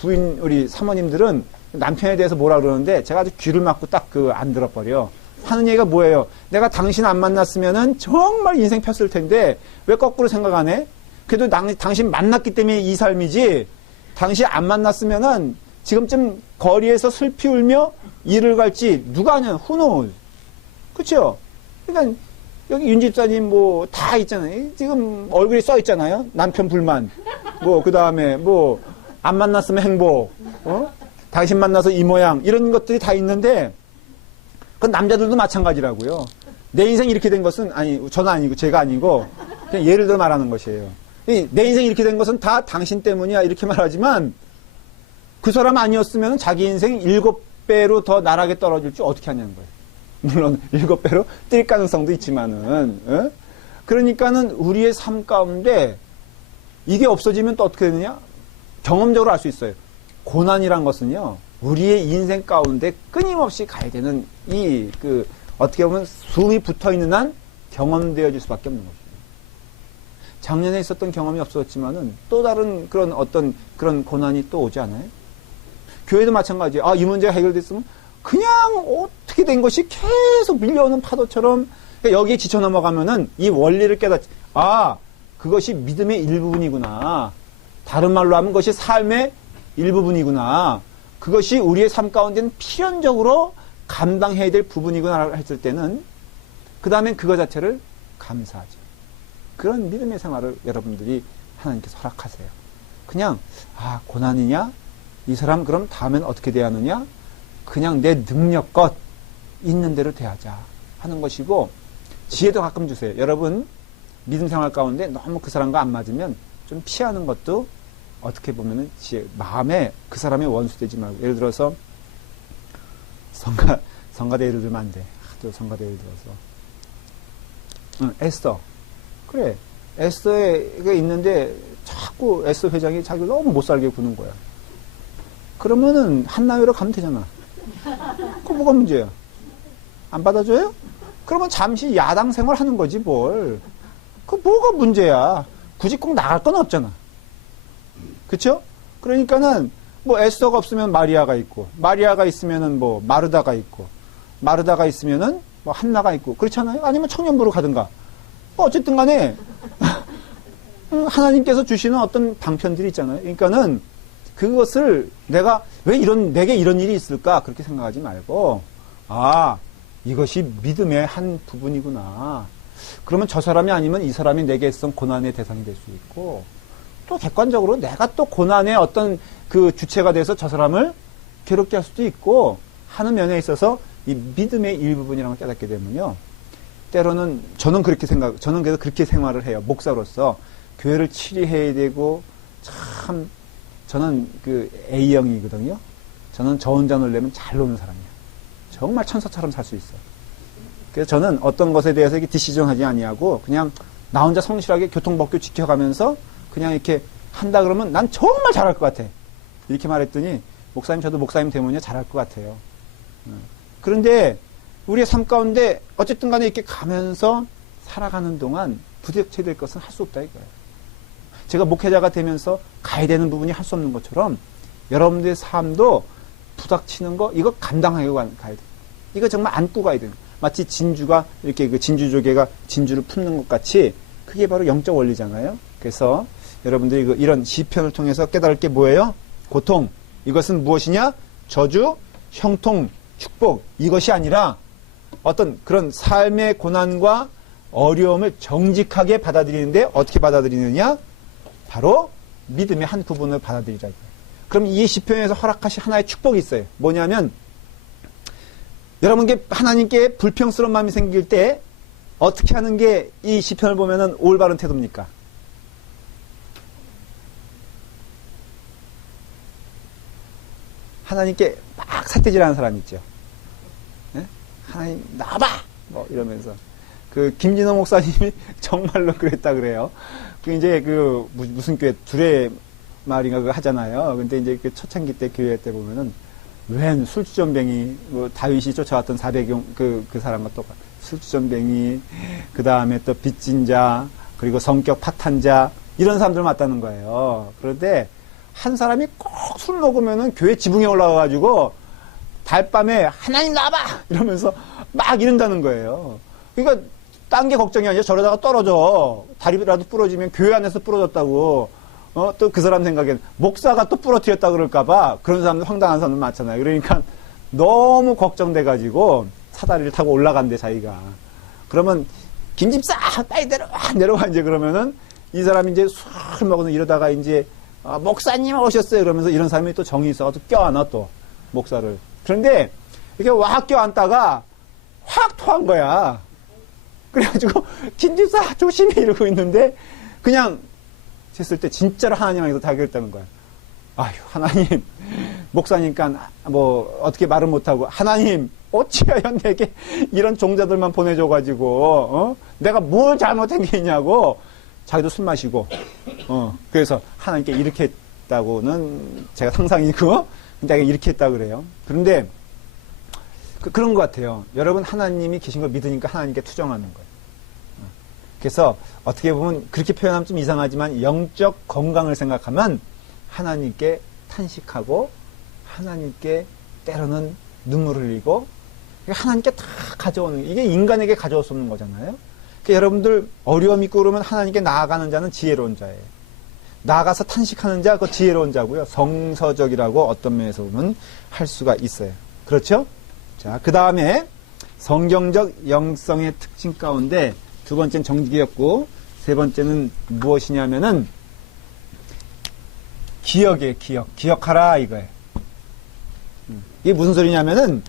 우리 사모님들은 남편에 대해서 뭐라 그러는데 제가 아주 귀를 막고 딱 안 들어버려. 하는 얘기가 뭐예요? 내가 당신 안 만났으면은 정말 인생 폈을 텐데 왜 거꾸로 생각 안 해? 그래도 당신 만났기 때문에 이 삶이지 당신 안 만났으면은 지금쯤 거리에서 슬피 울며 일을 갈지 누가 아냐? Who knows? 그쵸? 그러니까 여기 윤 집사님 다 있잖아요. 지금 얼굴에 써 있잖아요. 남편 불만. 그 다음에 안 만났으면 행복. 당신 만나서 이 모양. 이런 것들이 다 있는데 그건 남자들도 마찬가지라고요. 내 인생 이렇게 된 것은 저는 아니고 제가 아니고 그냥 예를 들어 말하는 것이에요. 내 인생 이렇게 된 것은 다 당신 때문이야 이렇게 말하지만 그 사람 아니었으면 자기 인생 7 7배로 더 나락에 떨어질 줄 어떻게 하냐는 거예요. 물론 7배로 뛸 가능성도 있지만은, 어? 그러니까는 우리의 삶 가운데 이게 없어지면 또 어떻게 되느냐? 경험적으로 알 수 있어요. 고난이란 것은요, 우리의 인생 가운데 끊임없이 가야 되는 어떻게 보면 숨이 붙어 있는 한 경험되어질 수밖에 없는 것입니다. 작년에 있었던 경험이 없었지만은 또 다른 그런 고난이 또 오지 않아요? 교회도 마찬가지예요. 이 문제가 해결됐으면 그냥 어떻게 된 것이 계속 밀려오는 파도처럼 여기에 지쳐 넘어가면은 이 원리를 깨닫지. 그것이 믿음의 일부분이구나. 다른 말로 하면 그것이 삶의 일부분이구나. 그것이 우리의 삶 가운데는 필연적으로 감당해야 될 부분이구나 했을 때는 그 다음엔 그거 자체를 감사하죠. 그런 믿음의 생활을 여러분들이 하나님께서 허락하세요. 그냥 고난이냐? 이 사람 그럼 다음엔 어떻게 대하느냐? 그냥 내 능력껏 있는 대로 대하자 하는 것이고, 지혜도 가끔 주세요. 여러분 믿음 생활 가운데 너무 그 사람과 안 맞으면 좀 피하는 것도 어떻게 보면은 지혜, 마음에 그 사람의 원수 되지 말고. 예를 들어서 성가대 예를 들면 안 돼. 또 성가대 예를 들어서 에스더. 그래, 에스더가 있는데 자꾸 에스더 회장이 자기를 너무 못살게 구는 거야. 그러면은 한나회로 가면 되잖아. 그거 뭐가 문제야? 안 받아줘요? 그러면 잠시 야당 생활하는 거지 뭘. 그 뭐가 문제야. 굳이 꼭 나갈 건 없잖아. 그쵸? 그러니까는 뭐 에스더가 없으면 마리아가 있고, 마리아가 있으면은 뭐 마르다가 있고, 마르다가 있으면은 뭐 한나가 있고, 그렇잖아요? 아니면 청년부로 가든가. 어쨌든 간에 하나님께서 주시는 어떤 방편들이 있잖아요. 그러니까는 그것을 내가 내게 이런 일이 있을까? 그렇게 생각하지 말고, 이것이 믿음의 한 부분이구나. 그러면 저 사람이 아니면 이 사람이 내게 있던 고난의 대상이 될 수 있고, 또 객관적으로 내가 또 고난의 어떤 그 주체가 돼서 저 사람을 괴롭게 할 수도 있고 하는 면에 있어서 이 믿음의 일부분이라는 걸 깨닫게 되면요. 때로는 저는 그래서 그렇게 생활을 해요. 목사로서. 교회를 치리해야 되고, 참, 저는 그 A형이거든요. 저는 저 혼자 놀려면 잘 노는 사람이에요. 정말 천사처럼 살 수 있어요. 그래서 저는 어떤 것에 대해서 이렇게 디시전하지 아니하고 그냥 나 혼자 성실하게 교통법규 지켜가면서 그냥 이렇게 한다 그러면 난 정말 잘할 것 같아. 이렇게 말했더니 목사님, 저도 목사님 되면요 잘할 것 같아요. 그런데 우리의 삶 가운데 어쨌든 간에 이렇게 가면서 살아가는 동안 부딪혀야 될 것은 할 수 없다 이거예요. 제가 목회자가 되면서 가야 되는 부분이 할 수 없는 것처럼 여러분들의 삶도 부닥치는 거 이거 감당하고 가야 돼. 이거 정말 안고 가야 돼요. 마치 진주가 이렇게 그 진주조개가 진주를 품는 것 같이 그게 바로 영적 원리잖아요. 그래서 여러분들이 이런 시편을 통해서 깨달을 게 뭐예요? 고통. 이것은 무엇이냐? 저주, 형통, 축복. 이것이 아니라 어떤 그런 삶의 고난과 어려움을 정직하게 받아들이는데 어떻게 받아들이느냐? 바로 믿음의 한 부분을 받아들이라. 그럼 이 시편에서 허락하신 하나의 축복이 있어요. 뭐냐면 여러분께 하나님께 불평스러운 마음이 생길 때 어떻게 하는 게 이 시편을 보면은 올바른 태도입니까? 하나님께 막 삿대질하는 사람 있죠. 네? 하나님 나와봐! 뭐 이러면서 그 김진호 목사님이 정말로 그랬다 그래요. 그 이제 그 무슨 교회 두레 말인가 그거 하잖아요. 근데 이제 그 초창기 때 교회 때 보면은 웬 술주전뱅이 뭐 다윗이 쫓아왔던 400용 그 사람과 똑같아. 술주전뱅이 그 다음에 또 빚진 자 그리고 성격 파탄자 이런 사람들 맞다는 거예요. 그런데 한 사람이 꼭 술 먹으면은 교회 지붕에 올라가가지고 달밤에 하나님 나와봐 이러면서 막 이런다는 거예요. 그러니까 딴 게 걱정이 아니라 저러다가 떨어져. 다리라도 부러지면 교회 안에서 부러졌다고. 또 그 사람 생각엔 목사가 또 부러뜨렸다 그럴까봐 그런 사람들 황당한 사람들 많잖아요. 그러니까 너무 걱정돼가지고 사다리를 타고 올라간대 자기가. 그러면 김집사 빨리 내려와 이제 그러면은 이 사람이 이제 술 먹어서 이러다가 이제 목사님 오셨어요 그러면서 이런 사람이 또 정이 있어가지고 껴안아 또 목사를. 그런데 이렇게 확 껴안다가 확 토한 거야. 그래가지고 김집사 조심히 이러고 있는데 그냥 했을 때 진짜로 하나님 안에서 타결했다는 거야. 아휴, 하나님, 목사니까 뭐 어떻게 말을 못하고, 하나님, 어찌하여 내게 이런 종자들만 보내줘가지고, 내가 뭘 잘못한 게 있냐고, 자기도 술 마시고, 그래서 하나님께 이렇게 했다고는 제가 상상이고, 내가 이렇게 했다 그래요. 그런데, 그런 것 같아요. 여러분, 하나님이 계신 걸 믿으니까 하나님께 투정하는 거예요. 그래서 어떻게 보면 그렇게 표현하면 좀 이상하지만 영적 건강을 생각하면 하나님께 탄식하고 하나님께 때로는 눈물을 흘리고 하나님께 다 가져오는 이게 인간에게 가져올 수 없는 거잖아요. 그러니까 여러분들 어려움 있고 그러면 하나님께 나아가는 자는 지혜로운 자예요. 나아가서 탄식하는 자 그 지혜로운 자고요. 성서적이라고 어떤 면에서 보면 할 수가 있어요. 그렇죠? 자, 그 다음에 성경적 영성의 특징 가운데 두 번째는 정직이었고 세 번째는 무엇이냐면은 기억이에요. 기억하라 이거예요. 이게 무슨 소리냐면은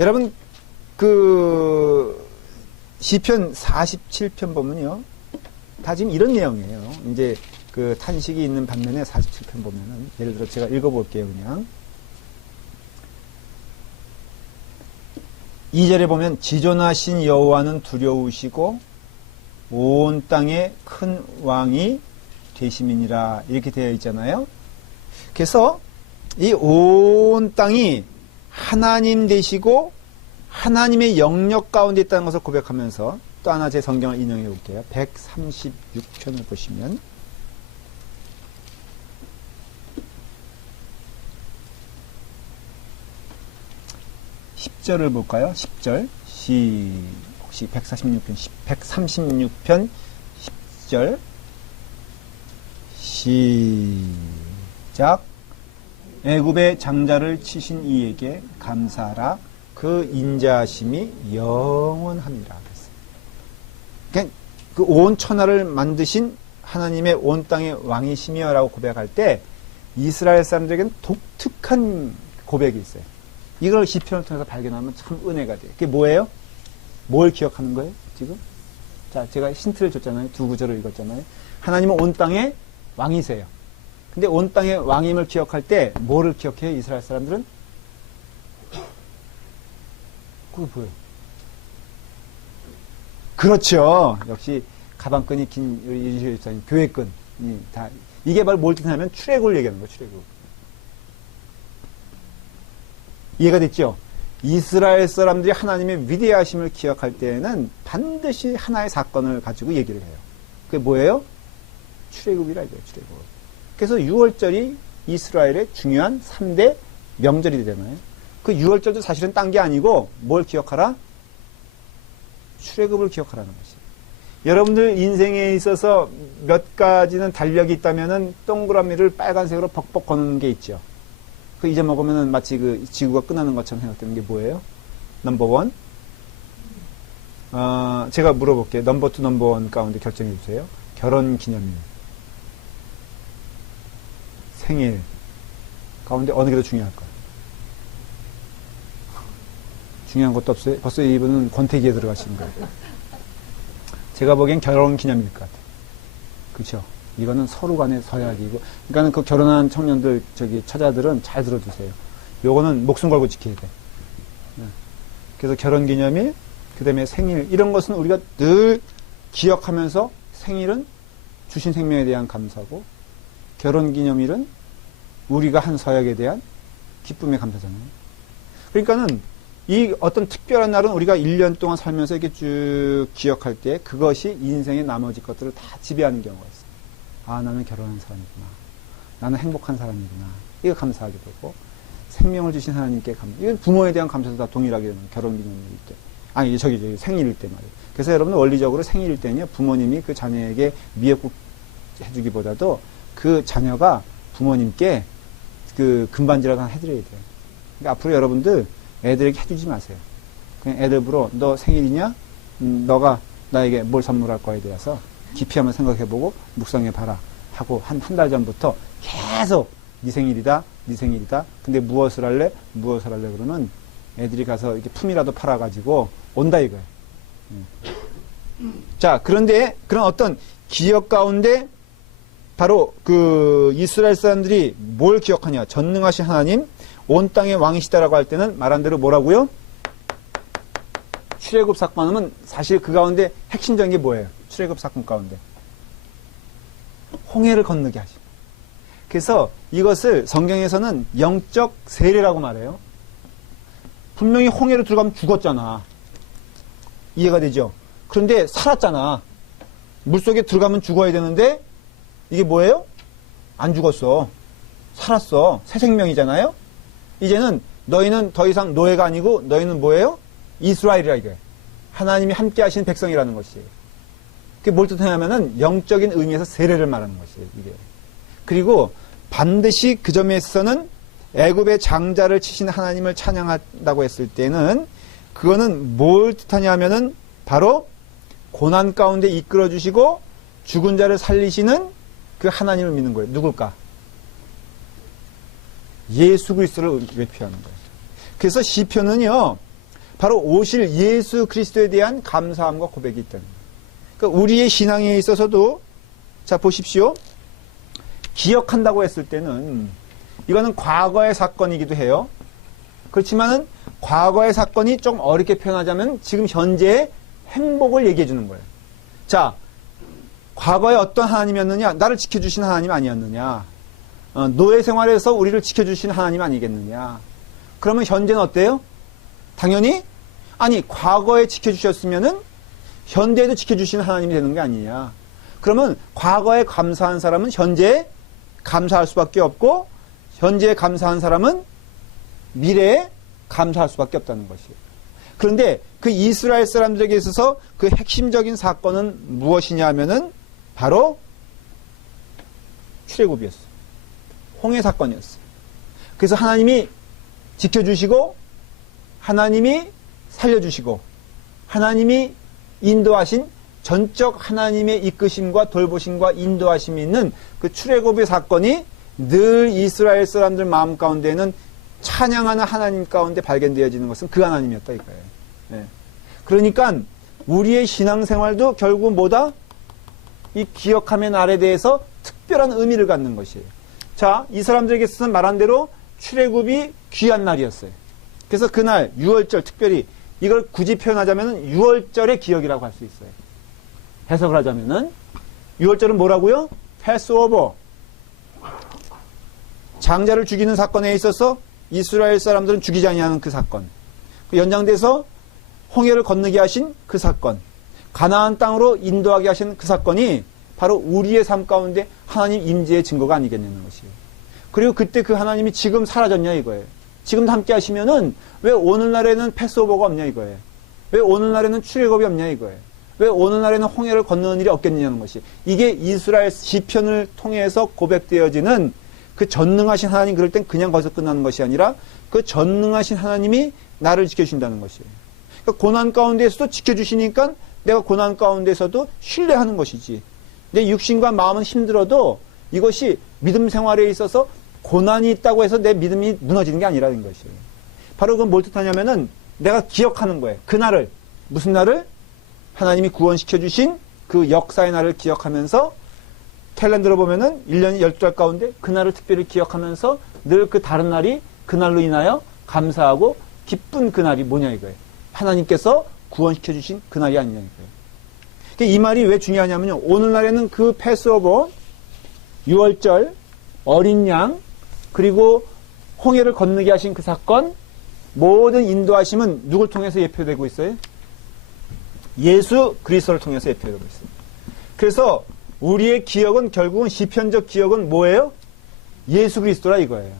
여러분 그 시편 47편 보면요. 다 지금 이런 내용이에요. 이제 그 탄식이 있는 반면에 47편 보면은 예를 들어 제가 읽어볼게요. 그냥 2절에 보면 지존하신 여호와는 두려우시고 온 땅에 큰 왕이 되심이니라 이렇게 되어 있잖아요. 그래서 이 온 땅이 하나님 되시고 하나님의 영역 가운데 있다는 것을 고백하면서 또 하나 제 성경을 인용해 볼게요. 136편을 보시면 (10절을) 볼까요? 10절 혹시 136편 10절 시작. 애굽의 장자를 치신 이에게 감사하라. 그 인자하심이 영원함이라. 그러니까 그 온 천하를 만드신 하나님의 온 땅의 왕이시며라고 고백할 때 이스라엘 사람들에게는 독특한 고백이 있어요. 이걸 시편을 통해서 발견하면 참 은혜가 돼요. 그게 뭐예요? 뭘 기억하는 거예요? 지금? 자, 제가 힌트를 줬잖아요. 두 구절을 읽었잖아요. 하나님은 온 땅의 왕이세요. 근데 온 땅의 왕임을 기억할 때 뭐를 기억해요? 이스라엘 사람들은? 그게 뭐예요? 그렇죠. 역시 가방끈이 긴 우리 교회끈. 다 이게 바로 뭘 뜻하냐면 출애굽을 얘기하는 거예요. 출애굽. 이해가 됐죠? 이스라엘 사람들이 하나님의 위대하심을 기억할 때에는 반드시 하나의 사건을 가지고 얘기를 해요. 그게 뭐예요? 출애굽이라 이거예요. 출애굽. 그래서 6월절이 이스라엘의 중요한 3대 명절이 되잖아요. 그 6월절도 사실은 딴 게 아니고 뭘 기억하라? 출애굽을 기억하라는 것이에요. 여러분들 인생에 있어서 몇 가지는 달력이 있다면은 동그라미를 빨간색으로 벅벅 거는 게 있죠. 그 잊어먹으면 마치 그 지구가 끝나는 것처럼 생각되는 게 뭐예요? 넘버 1. 제가 물어볼게요. 넘버 2, 넘버 1 가운데 결정해 주세요. 결혼 기념일. 생일. 가운데 어느 게 더 중요할까요? 중요한 것도 없어요. 벌써 이분은 권태기에 들어가시는 거예요. 제가 보기엔 결혼 기념일일 것 같아요. 그렇죠? 이거는 서로 간의 서약이고, 그러니까 그 결혼한 청년들, 처자들은 잘 들어주세요. 요거는 목숨 걸고 지켜야 돼. 그래서 결혼 기념일, 그 다음에 생일, 이런 것은 우리가 늘 기억하면서 생일은 주신 생명에 대한 감사고, 결혼 기념일은 우리가 한 서약에 대한 기쁨의 감사잖아요. 그러니까는 이 어떤 특별한 날은 우리가 1년 동안 살면서 이렇게 쭉 기억할 때 그것이 인생의 나머지 것들을 다 지배하는 경우가 있어요. 아, 나는 결혼한 사람이구나. 나는 행복한 사람이구나. 이거 감사하게 되고, 생명을 주신 하나님께 감사. 이건 부모에 대한 감사도 다 동일하게 되는 결혼 기념일 때. 아니, 저기 생일일 때 말이에요. 그래서 여러분 원리적으로 생일일 때는요, 부모님이 그 자녀에게 미역국 해주기보다도 그 자녀가 부모님께 그 금반지라도 하나 해드려야 돼요. 그러니까 앞으로 여러분들 애들에게 해주지 마세요. 그냥 애들 보러 너 생일이냐? 너가 나에게 뭘 선물할 거에 대해서 깊이 한번 생각해보고 묵상해봐라 하고 한 달 전부터 계속 네 생일이다, 네 생일이다. 근데 무엇을 할래? 무엇을 할래? 그러면 애들이 가서 이렇게 품이라도 팔아가지고 온다 이거예요. 자, 그런데 그런 어떤 기억 가운데 바로 그 이스라엘 사람들이 뭘 기억하냐? 전능하신 하나님, 온 땅의 왕이시다라고 할 때는 말한 대로 뭐라고요? 출애굽 사건은 사실 그 가운데 핵심적인 게 뭐예요? 출애굽 사건 가운데 홍해를 건너게 하죠. 그래서 이것을 성경에서는 영적 세례라고 말해요. 분명히 홍해로 들어가면 죽었잖아. 이해가 되죠? 그런데 살았잖아. 물속에 들어가면 죽어야 되는데 이게 뭐예요? 안 죽었어. 살았어. 새 생명이잖아요. 이제는 너희는 더 이상 노예가 아니고 너희는 뭐예요? 이스라엘이라 이거예요. 하나님이 함께 하신 백성이라는 것이에요. 그게 뭘 뜻하냐면은 영적인 의미에서 세례를 말하는 것이에요. 이게. 그리고 반드시 그 점에 있어서는 애굽의 장자를 치신 하나님을 찬양한다고 했을 때는 그거는 뭘 뜻하냐 하면은 바로 고난 가운데 이끌어 주시고 죽은 자를 살리시는 그 하나님을 믿는 거예요. 누굴까? 예수 그리스도를 외피하는 거예요. 그래서 시편은요, 바로 오실 예수 그리스도에 대한 감사함과 고백이 있다는 거예요. 그러니까 우리의 신앙에 있어서도 자 보십시오. 기억한다고 했을 때는 이거는 과거의 사건이기도 해요. 그렇지만은 과거의 사건이 좀 어렵게 표현하자면 지금 현재의 행복을 얘기해 주는 거예요. 자, 과거에 어떤 하나님이었느냐? 나를 지켜주신 하나님 아니었느냐? 노예 생활에서 우리를 지켜주신 하나님 아니겠느냐? 그러면 현재는 어때요? 당연히 아니 과거에 지켜주셨으면은 현재에도 지켜주신 하나님이 되는 게 아니냐? 그러면 과거에 감사한 사람은 현재에 감사할 수밖에 없고 현재에 감사한 사람은 미래에 감사할 수밖에 없다는 것이에요. 그런데 그 이스라엘 사람들에게 있어서 그 핵심적인 사건은 무엇이냐 하면은 바로 출애굽이었어요. 홍해 사건이었어요. 그래서 하나님이 지켜주시고 하나님이 살려주시고 하나님이 인도하신 전적 하나님의 이끄심과 돌보심과 인도하심이 있는 그 출애굽의 사건이 늘 이스라엘 사람들 마음 가운데는 찬양하는 하나님 가운데 발견되어지는 것은 그 하나님이었다 이거예요. 네. 그러니까 우리의 신앙생활도 결국 뭐다? 이 기억함의 날에 대해서 특별한 의미를 갖는 것이에요. 자, 이 사람들에게 있어서 말한 대로 출애굽이 귀한 날이었어요. 그래서 그날 6월절 특별히 이걸 굳이 표현하자면 6월절의 기억이라고 할 수 있어요. 해석을 하자면은 6월절은 뭐라고요? 패스오버. 장자를 죽이는 사건에 있어서 이스라엘 사람들은 죽이지 아니하는 그 사건. 연장돼서 홍해를 건너게 하신 그 사건. 가나안 땅으로 인도하게 하신 그 사건이 바로 우리의 삶 가운데 하나님 임재의 증거가 아니겠냐는 것이에요. 그리고 그때 그 하나님이 지금 사라졌냐 이거예요. 지금도 함께 하시면은 왜 오늘날에는 패스오버가 없냐 이거예요. 왜 오늘날에는 출애굽이 없냐 이거예요. 왜 오늘날에는 홍해를 건너는 일이 없겠느냐는 것이. 이게 이스라엘 시편을 통해서 고백되어지는 그 전능하신 하나님, 그럴 땐 그냥 거기서 끝나는 것이 아니라 그 전능하신 하나님이 나를 지켜주신다는 것이에요. 그러니까 고난 가운데에서도 지켜주시니까 내가 고난 가운데서도 신뢰하는 것이지. 내 육신과 마음은 힘들어도 이것이 믿음 생활에 있어서 고난이 있다고 해서 내 믿음이 무너지는 게 아니라는 것이에요. 바로 그건 뭘 뜻하냐면은 내가 기억하는 거예요. 그 날을. 무슨 날을? 하나님이 구원시켜주신 그 역사의 날을 기억하면서 캘린더로 보면은 1년이 12달 가운데 그 날을 특별히 기억하면서 늘 그 다른 날이 그 날로 인하여 감사하고 기쁜 그 날이 뭐냐 이거예요. 하나님께서 구원시켜주신 그 날이 아니냐 이거예요. 이 말이 왜 중요하냐면요. 오늘날에는 그 패스오버, 6월절, 어린 양, 그리고 홍해를 건너게 하신 그 사건, 모든 인도하심은 누굴 통해서 예표되고 있어요? 예수 그리스도를 통해서 예표되고 있어요. 그래서 우리의 기억은 결국은 시편적 기억은 뭐예요? 예수 그리스도라 이거예요.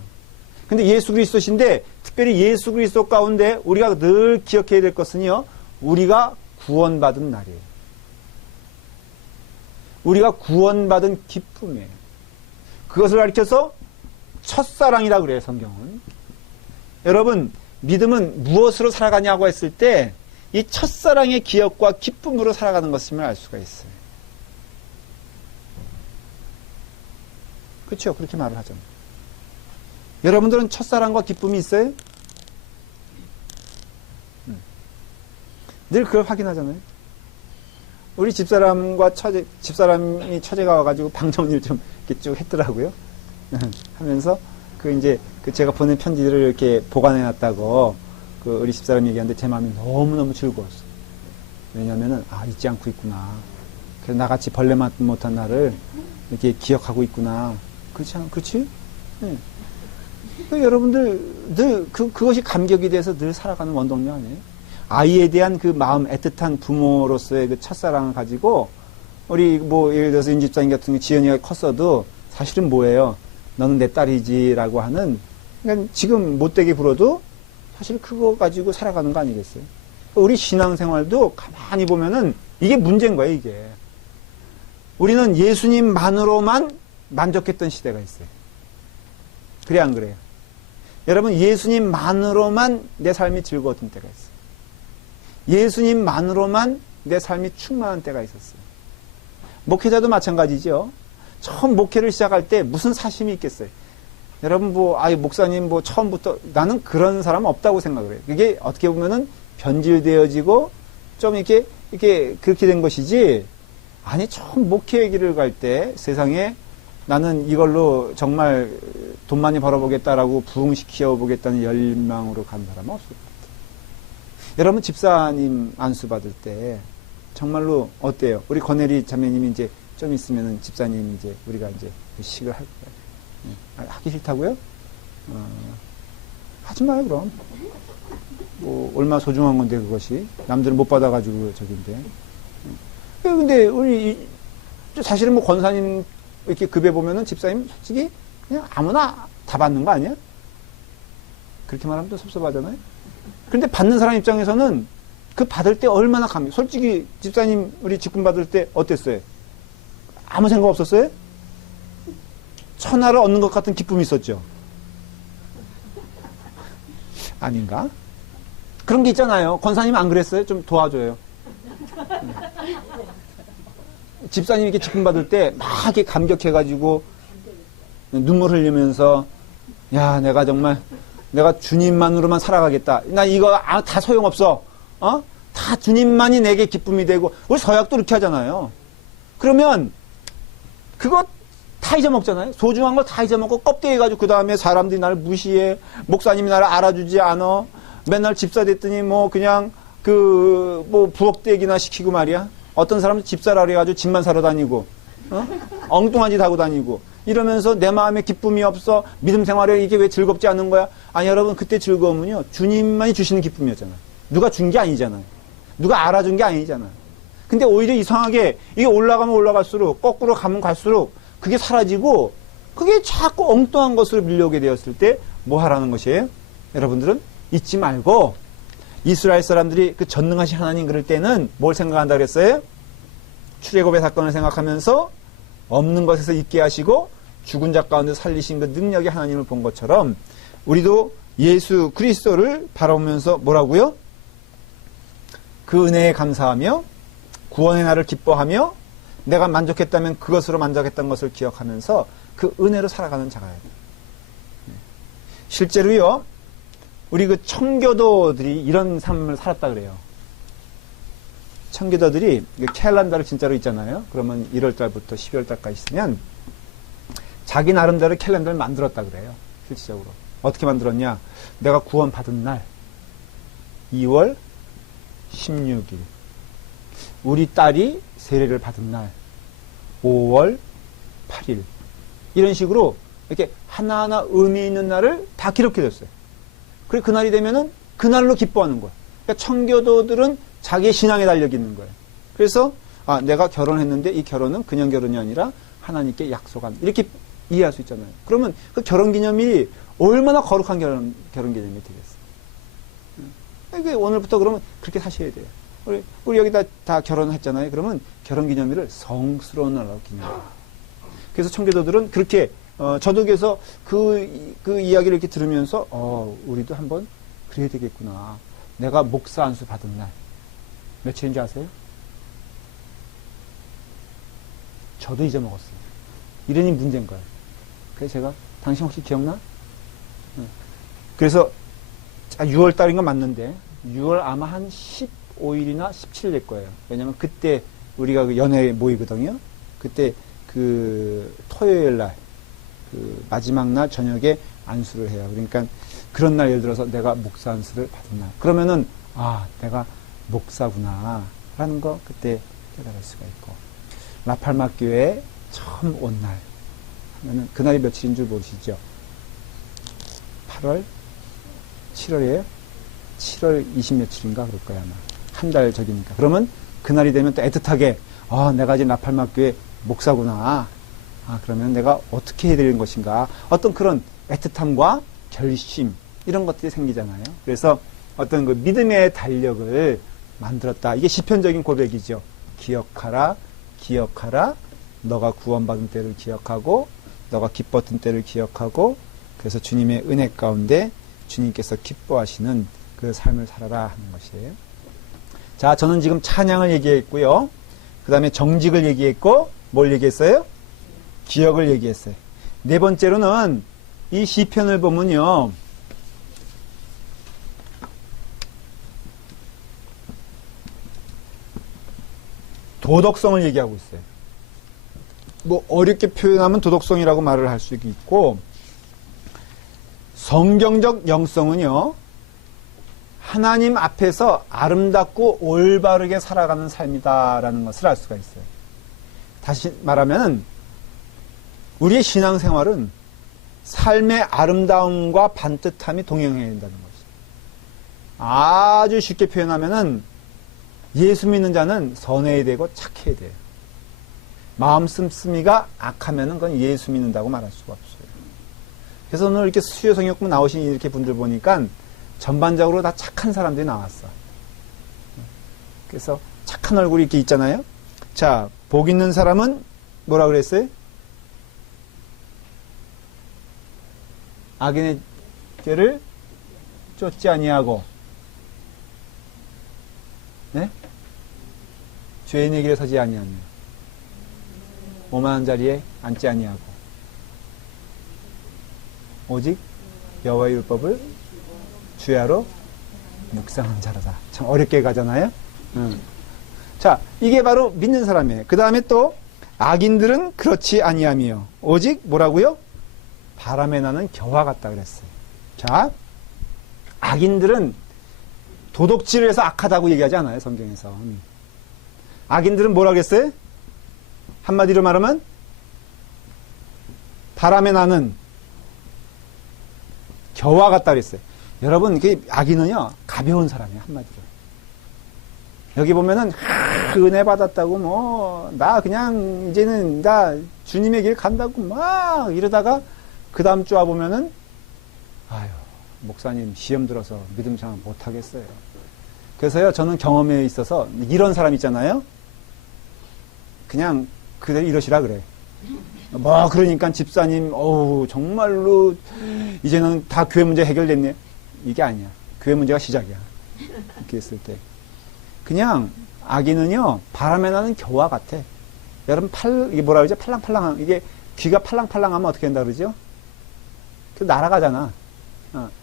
근데 예수 그리스도신데 특별히 예수 그리스도 가운데 우리가 늘 기억해야 될 것은요. 우리가 구원받은 날이에요. 우리가 구원받은 기쁨이에요. 그것을 가리켜서 첫사랑이라고 그래요, 성경은. 여러분, 믿음은 무엇으로 살아가냐고 했을 때 이 첫사랑의 기억과 기쁨으로 살아가는 것임을 알 수가 있어요. 그렇죠? 그렇게 말을 하잖아요. 여러분들은 첫사랑과 기쁨이 있어요? 늘 그걸 확인하잖아요. 우리 집사람이 처제가 와가지고 방 정리를 좀 이렇게 쭉 했더라고요. 하면서 제가 보낸 편지들을 이렇게 보관해놨다고 우리 집사람이 얘기하는데 제 마음이 너무너무 즐거웠어. 왜냐면은, 잊지 않고 있구나. 그래서 나같이 벌레만 못한 나를 이렇게 기억하고 있구나. 그렇지? 네. 여러분들 늘 그것이 감격이 돼서 늘 살아가는 원동력 아니에요? 아이에 대한 그 마음, 애틋한 부모로서의 그 첫사랑을 가지고 우리 예를 들어서 윤 집사님 같은 경우 지연이가 컸어도 사실은 뭐예요? 너는 내 딸이지라고 하는, 그러니까 지금 못되게 굴어도 사실 그거 가지고 살아가는 거 아니겠어요? 우리 신앙생활도 가만히 보면은 이게 문제인 거예요, 이게. 우리는 예수님만으로만 만족했던 시대가 있어요. 그래, 안 그래요? 여러분, 예수님만으로만 내 삶이 즐거웠던 때가 있어요. 예수님만으로만 내 삶이 충만한 때가 있었어요. 목회자도 마찬가지죠. 처음 목회를 시작할 때 무슨 사심이 있겠어요? 여러분, 목사님, 처음부터, 나는 그런 사람 없다고 생각을 해요. 그게 어떻게 보면은 변질되어지고, 좀 이렇게 그렇게 된 것이지, 아니, 처음 목회 길을 갈 때 세상에 나는 이걸로 정말 돈 많이 벌어보겠다라고 부흥시켜 보겠다는 열망으로 간 사람은 없을 것 같아요. 여러분, 집사님 안수 받을 때 정말로 어때요? 우리 권혜리 자매님이 이제 좀 있으면은 집사님 우리가 식을 할 거예요. 하기 싫다고요? 하지 마요, 그럼. 얼마 소중한 건데, 그것이. 남들은 못 받아가지고 저긴데. 근데 사실은 권사님 이렇게 급여 보면은 집사님 솔직히 그냥 아무나 다 받는 거 아니야? 그렇게 말하면 또 섭섭하잖아요? 근데 받는 사람 입장에서는 그 받을 때 얼마나 솔직히 집사님 우리 직분 받을 때 어땠어요? 아무 생각 없었어요? 천하를 얻는 것 같은 기쁨이 있었죠? 아닌가? 그런 게 있잖아요. 권사님 안 그랬어요? 좀 도와줘요. 집사님 이렇게 직분 받을 때 막 이렇게 감격해가지고 눈물 흘리면서 야, 내가 주님만으로만 살아가겠다. 나 이거 다 소용없어. 다 주님만이 내게 기쁨이 되고. 우리 서약도 이렇게 하잖아요. 그러면 그거 다 잊어먹잖아요. 소중한 걸 다 잊어먹고 껍데기 가지고 그 다음에 사람들이 나를 무시해. 목사님이 나를 알아주지 않아. 맨날 집사 됐더니 그냥 부엌대기나 시키고 말이야. 어떤 사람은 집사라 그래가지고 집만 사러 다니고, 엉뚱한 짓 하고 다니고, 이러면서 내 마음에 기쁨이 없어. 믿음 생활에 이게 왜 즐겁지 않은 거야? 아니, 여러분, 그때 즐거움은요, 주님만이 주시는 기쁨이었잖아요. 누가 준 게 아니잖아요. 누가 알아준 게 아니잖아요. 근데 오히려 이상하게 이게 올라가면 올라갈수록, 거꾸로 가면 갈수록 그게 사라지고, 그게 자꾸 엉뚱한 것으로 밀려오게 되었을 때 뭐 하라는 것이에요? 여러분들은 잊지 말고, 이스라엘 사람들이 그 전능하신 하나님 그럴 때는 뭘 생각한다 그랬어요? 출애굽의 사건을 생각하면서 없는 것에서 있게 하시고 죽은 자 가운데 살리신 그 능력의 하나님을 본 것처럼 우리도 예수 그리스도를 바라보면서 뭐라고요? 그 은혜에 감사하며 구원의 날을 기뻐하며 내가 만족했다면 그것으로 만족했던 것을 기억하면서 그 은혜로 살아가는 자가 돼요. 실제로요, 우리 그 청교도들이 이런 삶을 살았다 그래요. 청교도들이 캘린더를 진짜로 있잖아요. 그러면 1월달부터 12월달까지 있으면 자기 나름대로 캘린더를 만들었다 그래요. 실질적으로. 어떻게 만들었냐? 내가 구원 받은 날 2월 16일 우리 딸이 세례를 받은 날 5월 8일 이런 식으로 이렇게 하나하나 의미 있는 날을 다 기록해뒀어요. 그리고 그날이 되면은 그날로 기뻐하는 거예요. 그러니까 청교도들은 자기의 신앙에 달려 있는 거예요. 그래서 내가 결혼했는데 이 결혼은 그냥 결혼이 아니라 하나님께 약속한 이렇게 이해할 수 있잖아요. 그러면 그 결혼기념일이 얼마나 거룩한 결혼기념일이 되겠어요. 이게 오늘부터 그러면 그렇게 사셔야 돼요. 우리 여기 다 결혼했잖아요. 그러면 결혼기념일을 성스러운 날로 기념해요. 그래서 청교도들은 그렇게 저도 그래서 그 이야기를 이렇게 들으면서 우리도 한번 그래야 되겠구나. 내가 목사 안수 받은 날 며칠인지 아세요? 저도 잊어먹었어요. 이러니 문제인 거예요. 그래서 제가 당신 혹시 기억나? 그래서 6월 달인 건 맞는데 6월 아마 한 15일이나 17일 될 거예요. 왜냐면 그때 우리가 그 연회 모이거든요. 그때 그 토요일 날, 그 마지막 날 저녁에 안수를 해요. 그러니까 그런 날 예를 들어서 내가 목사 안수를 받은 날. 그러면은, 아, 내가 목사구나. 라는 거 그때 깨달을 수가 있고. 라팔마 교회에 처음 온 날. 하면은 그날이 며칠인 줄 모르시죠? 8월? 7월이에요? 7월 20 며칠인가 그럴 거야, 아마. 한 달 저기니까. 그러면 그날이 되면 또 애틋하게, 아, 내가 이제 라팔마 교회 목사구나. 아, 그러면 내가 어떻게 해야 되는 것인가. 어떤 그런 애틋함과 결심, 이런 것들이 생기잖아요. 그래서 어떤 그 믿음의 달력을 만들었다. 이게 시편적인 고백이죠. 기억하라, 기억하라. 너가 구원받은 때를 기억하고, 너가 기뻤던 때를 기억하고, 그래서 주님의 은혜 가운데 주님께서 기뻐하시는 그 삶을 살아라 하는 것이에요. 자, 저는 지금 찬양을 얘기했고요. 그 다음에 정직을 얘기했고, 뭘 얘기했어요? 기억을 얘기했어요. 네 번째로는 이 시편을 보면요. 도덕성을 얘기하고 있어요. 뭐 어렵게 표현하면 도덕성이라고 말을 할 수 있고, 성경적 영성은요, 하나님 앞에서 아름답고 올바르게 살아가는 삶이다라는 것을 알 수가 있어요. 다시 말하면 우리의 신앙생활은 삶의 아름다움과 반듯함이 동행해야 된다는 거죠. 아주 쉽게 표현하면은 예수 믿는 자는 선해야 되고 착해야 돼요. 마음 씀씀이가 악하면은 그건 예수 믿는다고 말할 수가 없어요. 그래서 오늘 이렇게 수요 성역부 나오신 이렇게 분들 보니까 전반적으로 다 착한 사람들이 나왔어. 그래서 착한 얼굴이 이렇게 있잖아요. 자, 복 있는 사람은 뭐라 그랬어요? 악인의 죄를 쫓지 아니하고, 네? 죄인의 길에 서지 아니하며, 오만한 자리에 앉지 아니하고, 오직 여호와의 율법을 주야로 묵상한 자로다. 참 어렵게 가잖아요. 자, 이게 바로 믿는 사람이에요. 그 다음에 또 악인들은 그렇지 아니하며 오직 뭐라고요? 바람에 나는 겨와 같다 그랬어요. 자, 악인들은 도덕질을 해서 악하다고 얘기하지 않아요, 성경에서. 악인들은 뭐라 그랬어요? 한마디로 말하면 바람에 나는 겨와 같다 그랬어요. 여러분, 이게 악인은요, 가벼운 사람이에요, 한마디로. 여기 보면은, 은혜 받았다고, 뭐, 나 그냥, 이제는, 나 주님의 길 간다고, 막, 이러다가, 그 다음 주 와보면은, 아유, 목사님, 시험 들어서 믿음 생활 못하겠어요. 그래서요, 저는 경험에 있어서, 이런 사람 있잖아요? 그냥, 그대로 이러시라 그래. 뭐, 그러니까 집사님, 어우, 정말로, 이제는 다 교회 문제 해결됐네. 이게 아니야. 교회 문제가 시작이야. 이렇게 했을 때. 그냥, 악인은요, 바람에 나는 겨와 같아. 여러분, 이게 뭐라 그러죠? 팔랑팔랑한, 이게 귀가 팔랑팔랑하면 어떻게 된다 그러죠? 그 날아가잖아.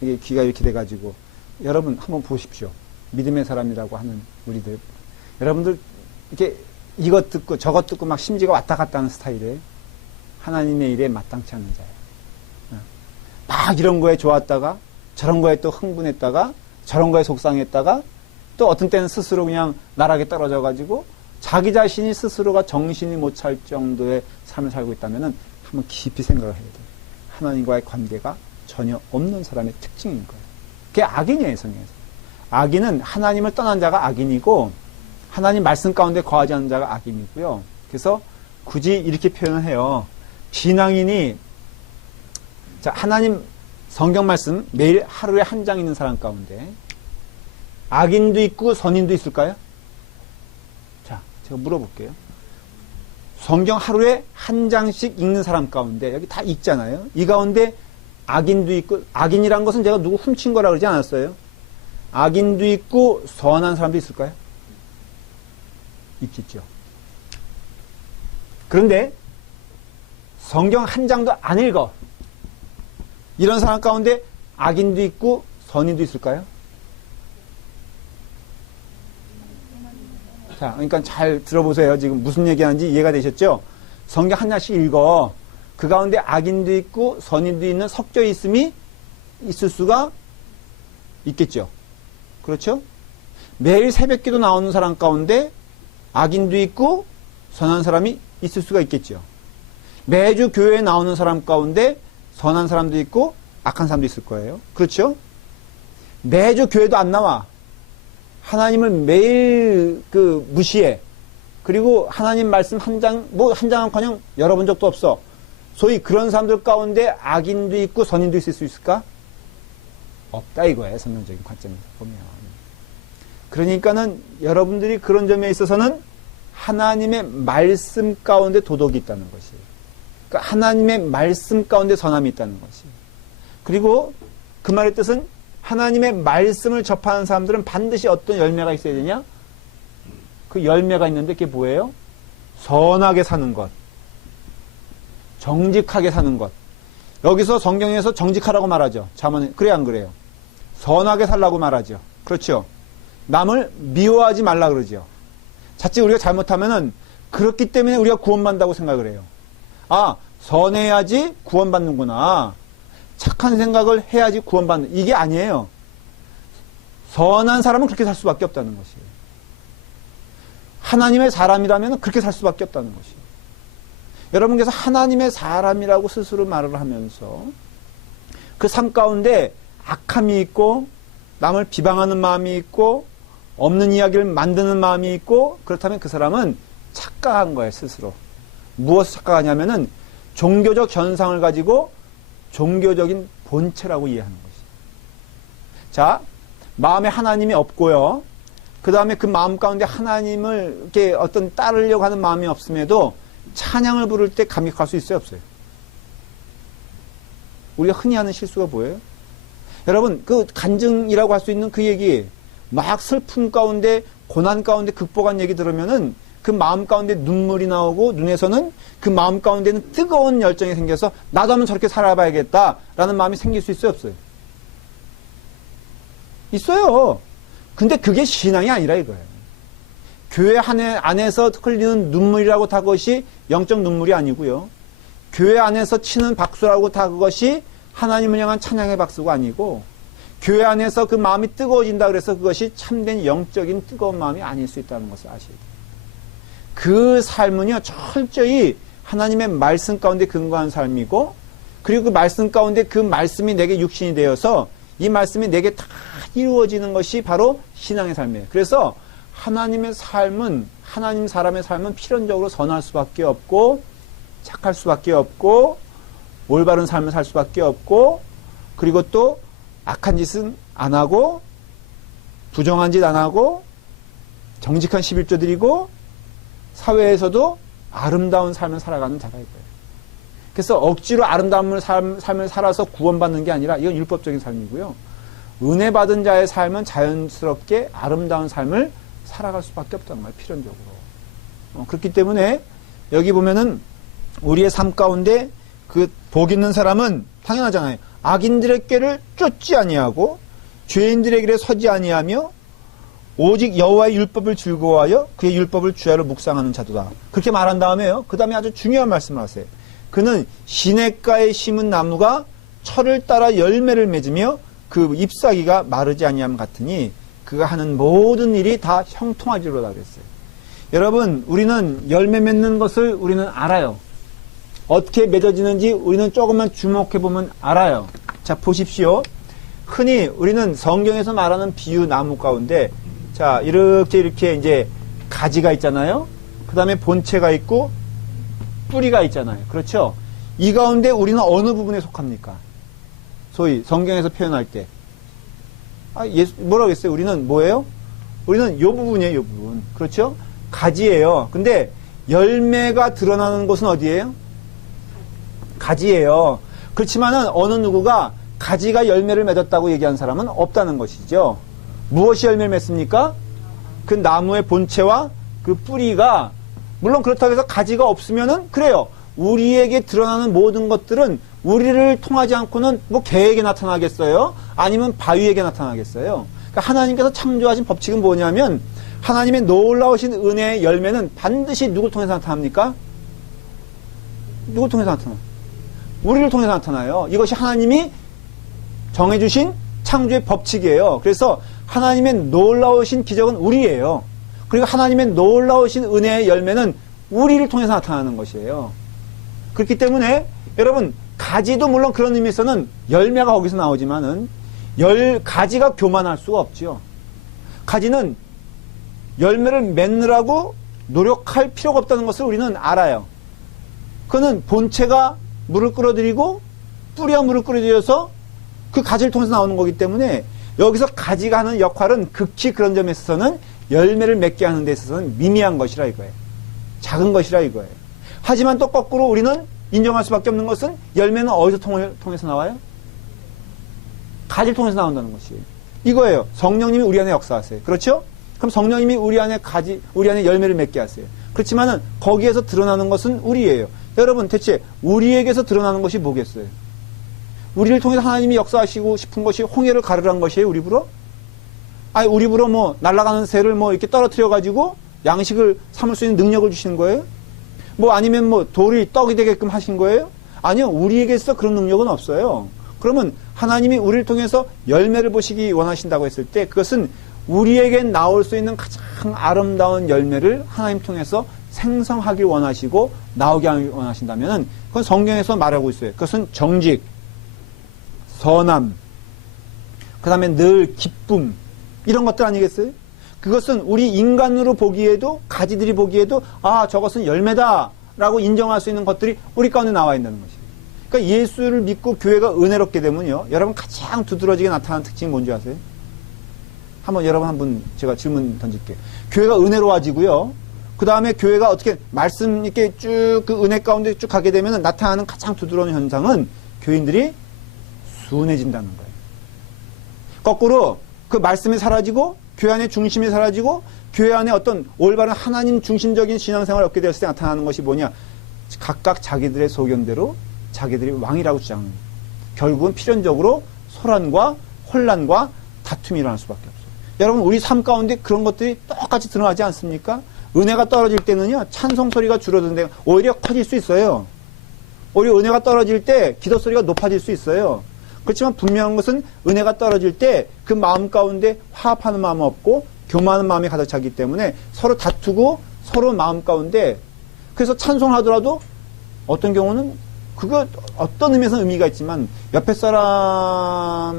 이게 귀가 이렇게 돼가지고. 여러분, 한번 보십시오. 믿음의 사람이라고 하는 우리들. 여러분들, 이렇게 이것 듣고 저것 듣고 막 심지가 왔다 갔다 하는 스타일이에요. 하나님의 일에 마땅치 않는 자예요. 막 이런 거에 좋았다가 저런 거에 또 흥분했다가 저런 거에 속상했다가 또 어떤 때는 스스로 그냥 나락에 떨어져 가지고 자기 자신이 스스로가 정신이 못 찰 정도의 삶을 살고 있다면은 한번 깊이 생각을 해야 돼요. 하나님과의 관계가 전혀 없는 사람의 특징인 거예요. 그게 악인이에요, 성경에서. 악인은 하나님을 떠난 자가 악인이고 하나님 말씀 가운데 거하지 않는 자가 악인이고요. 그래서 굳이 이렇게 표현을 해요. 신앙인이, 자, 하나님 성경 말씀 매일 하루에 한 장 있는 사람 가운데 악인도 있고 선인도 있을까요? 자, 제가 물어볼게요. 성경 하루에 한 장씩 읽는 사람 가운데 여기 다 읽잖아요. 이 가운데 악인도 있고, 악인이란 것은 제가 누구 훔친 거라 그러지 않았어요. 악인도 있고 선한 사람도 있을까요? 있겠죠. 그런데 성경 한 장도 안 읽어. 이런 사람 가운데 악인도 있고 선인도 있을까요? 자, 그러니까 잘 들어보세요. 지금 무슨 얘기하는지 이해가 되셨죠? 성경 하나씩 읽어. 그 가운데 악인도 있고 선인도 있는 섞여 있음이 있을 수가 있겠죠. 그렇죠? 매일 새벽기도 나오는 사람 가운데 악인도 있고 선한 사람이 있을 수가 있겠죠. 매주 교회에 나오는 사람 가운데 선한 사람도 있고 악한 사람도 있을 거예요. 그렇죠? 매주 교회도 안 나와. 하나님을 매일 무시해. 그리고 하나님 말씀 한 장은커녕 열어본 적도 없어. 소위 그런 사람들 가운데 악인도 있고 선인도 있을 수 있을까? 없다 이거예요. 성경적인 관점에서 보면. 그러니까는 여러분들이 그런 점에 있어서는 하나님의 말씀 가운데 도덕이 있다는 것이. 그러니까 하나님의 말씀 가운데 선함이 있다는 것이. 그리고 그 말의 뜻은 하나님의 말씀을 접하는 사람들은 반드시 어떤 열매가 있어야 되냐? 그 열매가 있는데 그게 뭐예요? 선하게 사는 것. 정직하게 사는 것. 여기서 성경에서 정직하라고 말하죠. 자문에. 그래 안 그래요? 선하게 살라고 말하죠. 그렇죠? 남을 미워하지 말라 그러죠. 자칫 우리가 잘못하면은 그렇기 때문에 우리가 구원받는다고 생각을 해요. 아, 선해야지 구원받는구나. 착한 생각을 해야지 구원받는. 이게 아니에요. 선한 사람은 그렇게 살 수밖에 없다는 것이에요. 하나님의 사람이라면 그렇게 살 수밖에 없다는 것이에요. 여러분께서 하나님의 사람이라고 스스로 말을 하면서 그 삶 가운데 악함이 있고 남을 비방하는 마음이 있고 없는 이야기를 만드는 마음이 있고 그렇다면 그 사람은 착각한 거예요. 스스로. 무엇을 착각하냐면은 종교적 현상을 가지고 종교적인 본체라고 이해하는 것이죠. 자, 마음에 하나님이 없고요. 그 다음에 그 마음 가운데 하나님을 이렇게 어떤 따르려고 하는 마음이 없음에도 찬양을 부를 때 감격할 수 있어요, 없어요? 우리가 흔히 하는 실수가 뭐예요? 여러분, 그 간증이라고 할 수 있는 그 얘기, 막 슬픔 가운데, 고난 가운데 극복한 얘기 들으면은 그 마음 가운데 눈물이 나오고 눈에서는 그 마음 가운데는 뜨거운 열정이 생겨서 나도 한번 저렇게 살아봐야겠다라는 마음이 생길 수 있어요, 없어요? 있어요. 근데 그게 신앙이 아니라 이거예요. 교회 안에서 흘리는 눈물이라고 다 그것이 영적 눈물이 아니고요. 교회 안에서 치는 박수라고 다 그것이 하나님을 향한 찬양의 박수가 아니고 교회 안에서 그 마음이 뜨거워진다 그래서 그것이 참된 영적인 뜨거운 마음이 아닐 수 있다는 것을 아셔야 돼요. 그 삶은요 철저히 하나님의 말씀 가운데 근거한 삶이고 그리고 그 말씀 가운데 그 말씀이 내게 육신이 되어서 이 말씀이 내게 다 이루어지는 것이 바로 신앙의 삶이에요. 그래서 하나님의 삶은 하나님 사람의 삶은 필연적으로 선할 수밖에 없고 착할 수밖에 없고 올바른 삶을 살 수밖에 없고 그리고 또 악한 짓은 안 하고 부정한 짓 안 하고 정직한 11조 드리고 사회에서도 아름다운 삶을 살아가는 자가 있고요. 그래서 억지로 아름다운 삶을 살아서 구원받는 게 아니라 이건 율법적인 삶이고요. 은혜 받은 자의 삶은 자연스럽게 아름다운 삶을 살아갈 수밖에 없다는 거예요. 필연적으로. 그렇기 때문에 여기 보면은 우리의 삶 가운데 그 복 있는 사람은 당연하잖아요. 악인들의 꾀를 쫓지 아니하고 죄인들의 길에 서지 아니하며 오직 여호와의 율법을 즐거워하여 그의 율법을 주야로 묵상하는 자도다. 그렇게 말한 다음에요. 그 다음에 아주 중요한 말씀을 하세요. 그는 시냇가에 심은 나무가 철을 따라 열매를 맺으며 그 잎사귀가 마르지 아니함 같으니 그가 하는 모든 일이 다 형통하리로다 그랬어요. 여러분, 우리는 열매 맺는 것을 우리는 알아요. 어떻게 맺어지는지 우리는 조금만 주목해보면 알아요. 자, 보십시오. 흔히 우리는 성경에서 말하는 비유 나무 가운데 자, 이렇게 이제 가지가 있잖아요. 그 다음에 본체가 있고 뿌리가 있잖아요. 그렇죠? 이 가운데 우리는 어느 부분에 속합니까? 소위 성경에서 표현할 때. 뭐라고 했어요? 우리는 뭐예요? 우리는 요 부분이에요, 요 부분. 그렇죠? 가지예요. 근데 열매가 드러나는 곳은 어디예요? 가지예요. 그렇지만은 어느 누구가 가지가 열매를 맺었다고 얘기한 사람은 없다는 것이죠. 무엇이 열매를 맺습니까? 그 나무의 본체와 그 뿌리가 물론 그렇다고 해서 가지가 없으면은 그래요. 우리에게 드러나는 모든 것들은 우리를 통하지 않고는 뭐 개에게 나타나겠어요? 아니면 바위에게 나타나겠어요? 그러니까 하나님께서 창조하신 법칙은 뭐냐면 하나님의 놀라우신 은혜의 열매는 반드시 누굴 통해서 나타납니까? 누굴 통해서 나타나요? 우리를 통해서 나타나요. 이것이 하나님이 정해주신 창조의 법칙이에요. 그래서 하나님의 놀라우신 기적은 우리예요. 그리고 하나님의 놀라우신 은혜의 열매는 우리를 통해서 나타나는 것이에요. 그렇기 때문에 여러분, 가지도 물론 그런 의미에서는 열매가 거기서 나오지만은 가지가 교만할 수가 없죠. 가지는 열매를 맺느라고 노력할 필요가 없다는 것을 우리는 알아요. 그는 본체가 물을 끌어들이고 뿌리가 물을 끌어들여서 그 가지를 통해서 나오는 거기 때문에 여기서 가지가 하는 역할은 극히 그런 점에 있어서는 열매를 맺게 하는 데 있어서는 미미한 것이라 이거예요. 작은 것이라 이거예요. 하지만 또 거꾸로 우리는 인정할 수밖에 없는 것은 열매는 어디서 통해서 나와요? 가지를 통해서 나온다는 것이에요. 이거예요. 성령님이 우리 안에 역사하세요. 그렇죠? 그럼 성령님이 우리 안에 열매를 맺게 하세요. 그렇지만은 거기에서 드러나는 것은 우리예요. 여러분, 대체 우리에게서 드러나는 것이 뭐겠어요? 우리를 통해서 하나님이 역사하시고 싶은 것이 홍해를 가르라는 것이에요, 우리 부러? 아니, 우리 부러 뭐 날아가는 새를 뭐 이렇게 떨어뜨려 가지고 양식을 삼을 수 있는 능력을 주시는 거예요? 뭐 아니면 뭐 돌이 떡이 되게끔 하신 거예요? 아니요, 우리에게서 그런 능력은 없어요. 그러면 하나님이 우리를 통해서 열매를 보시기 원하신다고 했을 때 그것은 우리에게 나올 수 있는 가장 아름다운 열매를 하나님 통해서 생성하길 원하시고 나오게 하길 원하신다면 그건 성경에서 말하고 있어요. 그것은 정직, 선함, 그 다음에 늘 기쁨, 이런 것들 아니겠어요? 그것은 우리 인간으로 보기에도, 가지들이 보기에도 아, 저것은 열매다 라고 인정할 수 있는 것들이 우리 가운데 나와 있다는 것이에요. 그러니까 예수를 믿고 교회가 은혜롭게 되면요, 여러분 가장 두드러지게 나타나는 특징이 뭔지 아세요? 여러분 제가 질문 던질게요. 교회가 은혜로워지고요, 그 다음에 교회가 어떻게 말씀 이렇게 쭉 그 은혜 가운데 쭉 가게 되면 나타나는 가장 두드러운 현상은 교인들이 순해진다는 거예요. 거꾸로 그 말씀이 사라지고 교회 안에 중심이 사라지고 교회 안에 어떤 올바른 하나님 중심적인 신앙생활을 얻게 되었을 때 나타나는 것이 뭐냐? 각각 자기들의 소견대로 자기들이 왕이라고 주장합니다. 결국은 필연적으로 소란과 혼란과 다툼이 일어날 수밖에 없어요. 여러분, 우리 삶 가운데 그런 것들이 똑같이 드러나지 않습니까? 은혜가 떨어질 때는요, 찬송 소리가 줄어드는데 오히려 커질 수 있어요. 오히려 은혜가 떨어질 때 기도 소리가 높아질 수 있어요. 그렇지만 분명한 것은 은혜가 떨어질 때 그 마음 가운데 화합하는 마음은 없고 교만하는 마음이 가득 차기 때문에 서로 다투고 서로 마음 가운데, 그래서 찬송하더라도 어떤 경우는 그거 어떤 의미에서 의미가 있지만 옆에 사람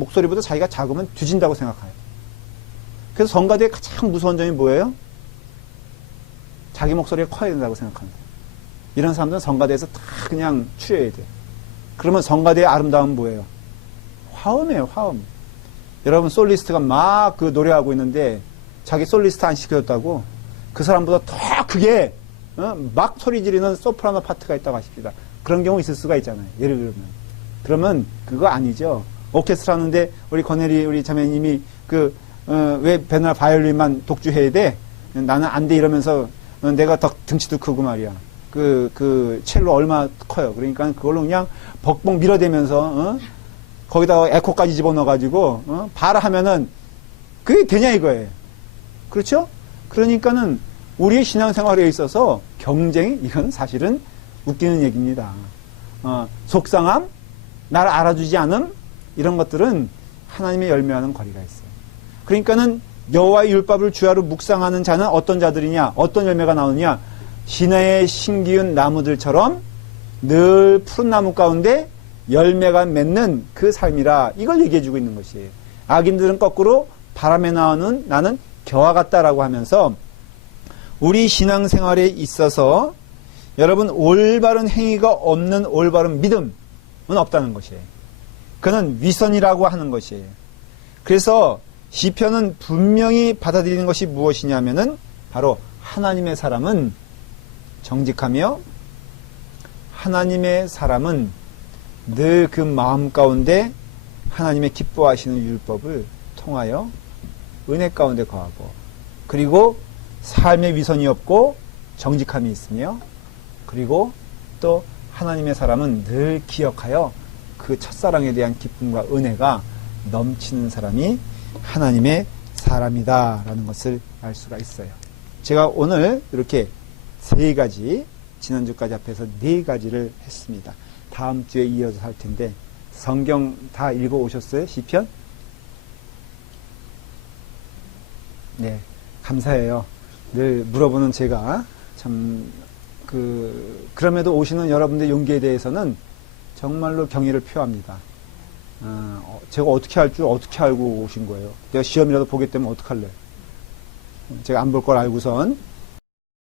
목소리보다 자기가 작으면 뒤진다고 생각해요. 그래서 성가대의 가장 무서운 점이 뭐예요? 자기 목소리가 커야 된다고 생각합니다. 이런 사람들은 성가대에서 다 그냥 추려야 돼. 그러면 성가대의 아름다움은 뭐예요? 화음이에요, 화음. 여러분, 솔리스트가 막 그 노래하고 있는데 자기 솔리스트 안 시켜줬다고 그 사람보다 더 크게 막 소리 지르는 소프라노 파트가 있다고 하십니다. 그런 경우 있을 수가 있잖아요. 예를 들면. 그러면 그거 아니죠. 오케스트라 하는데 우리 권혜리 우리 자매님이 왜 배나 바이올린만 독주해야 돼? 나는 안 돼 이러면서 내가 더 등치도 크고 말이야. 첼로 얼마 커요. 그러니까 그걸로 그냥 벅벅 밀어대면서, 거기다가 에코까지 집어넣어가지고, 바라 하면은, 그게 되냐 이거예요. 그렇죠? 그러니까는, 우리의 신앙생활에 있어서 경쟁이, 이건 사실은 웃기는 얘기입니다. 속상함, 나를 알아주지 않음, 이런 것들은 하나님의 열매와는 거리가 있어요. 그러니까는, 여호와의 율법을 주야로 묵상하는 자는 어떤 자들이냐, 어떤 열매가 나오느냐, 시내의 신기운 나무들처럼 늘 푸른 나무 가운데 열매가 맺는 그 삶이라, 이걸 얘기해주고 있는 것이에요. 악인들은 거꾸로 바람에 나는 겨와 같다라고 하면서 우리 신앙생활에 있어서 여러분 올바른 행위가 없는 올바른 믿음은 없다는 것이에요. 그는 위선이라고 하는 것이에요. 그래서 시편은 분명히 받아들이는 것이 무엇이냐면은 바로 하나님의 사람은 정직하며 하나님의 사람은 늘 그 마음 가운데 하나님의 기뻐하시는 율법을 통하여 은혜 가운데 거하고, 그리고 삶의 위선이 없고 정직함이 있으며, 그리고 또 하나님의 사람은 늘 기억하여 그 첫사랑에 대한 기쁨과 은혜가 넘치는 사람이 하나님의 사람이다라는 것을 알 수가 있어요. 제가 오늘 이렇게 3가지, 지난주까지 합해서 4가지를 했습니다. 다음 주에 이어서 할 텐데, 성경 다 읽어 오셨어요? 시편? 네, 감사해요. 늘 물어보는 제가 참 그럼에도 오시는 여러분들의 용기에 대해서는 정말로 경의를 표합니다. 제가 어떻게 할 줄 어떻게 알고 오신 거예요? 내가 시험이라도 보게 되면 어떡할래? 제가 안 볼 걸 알고선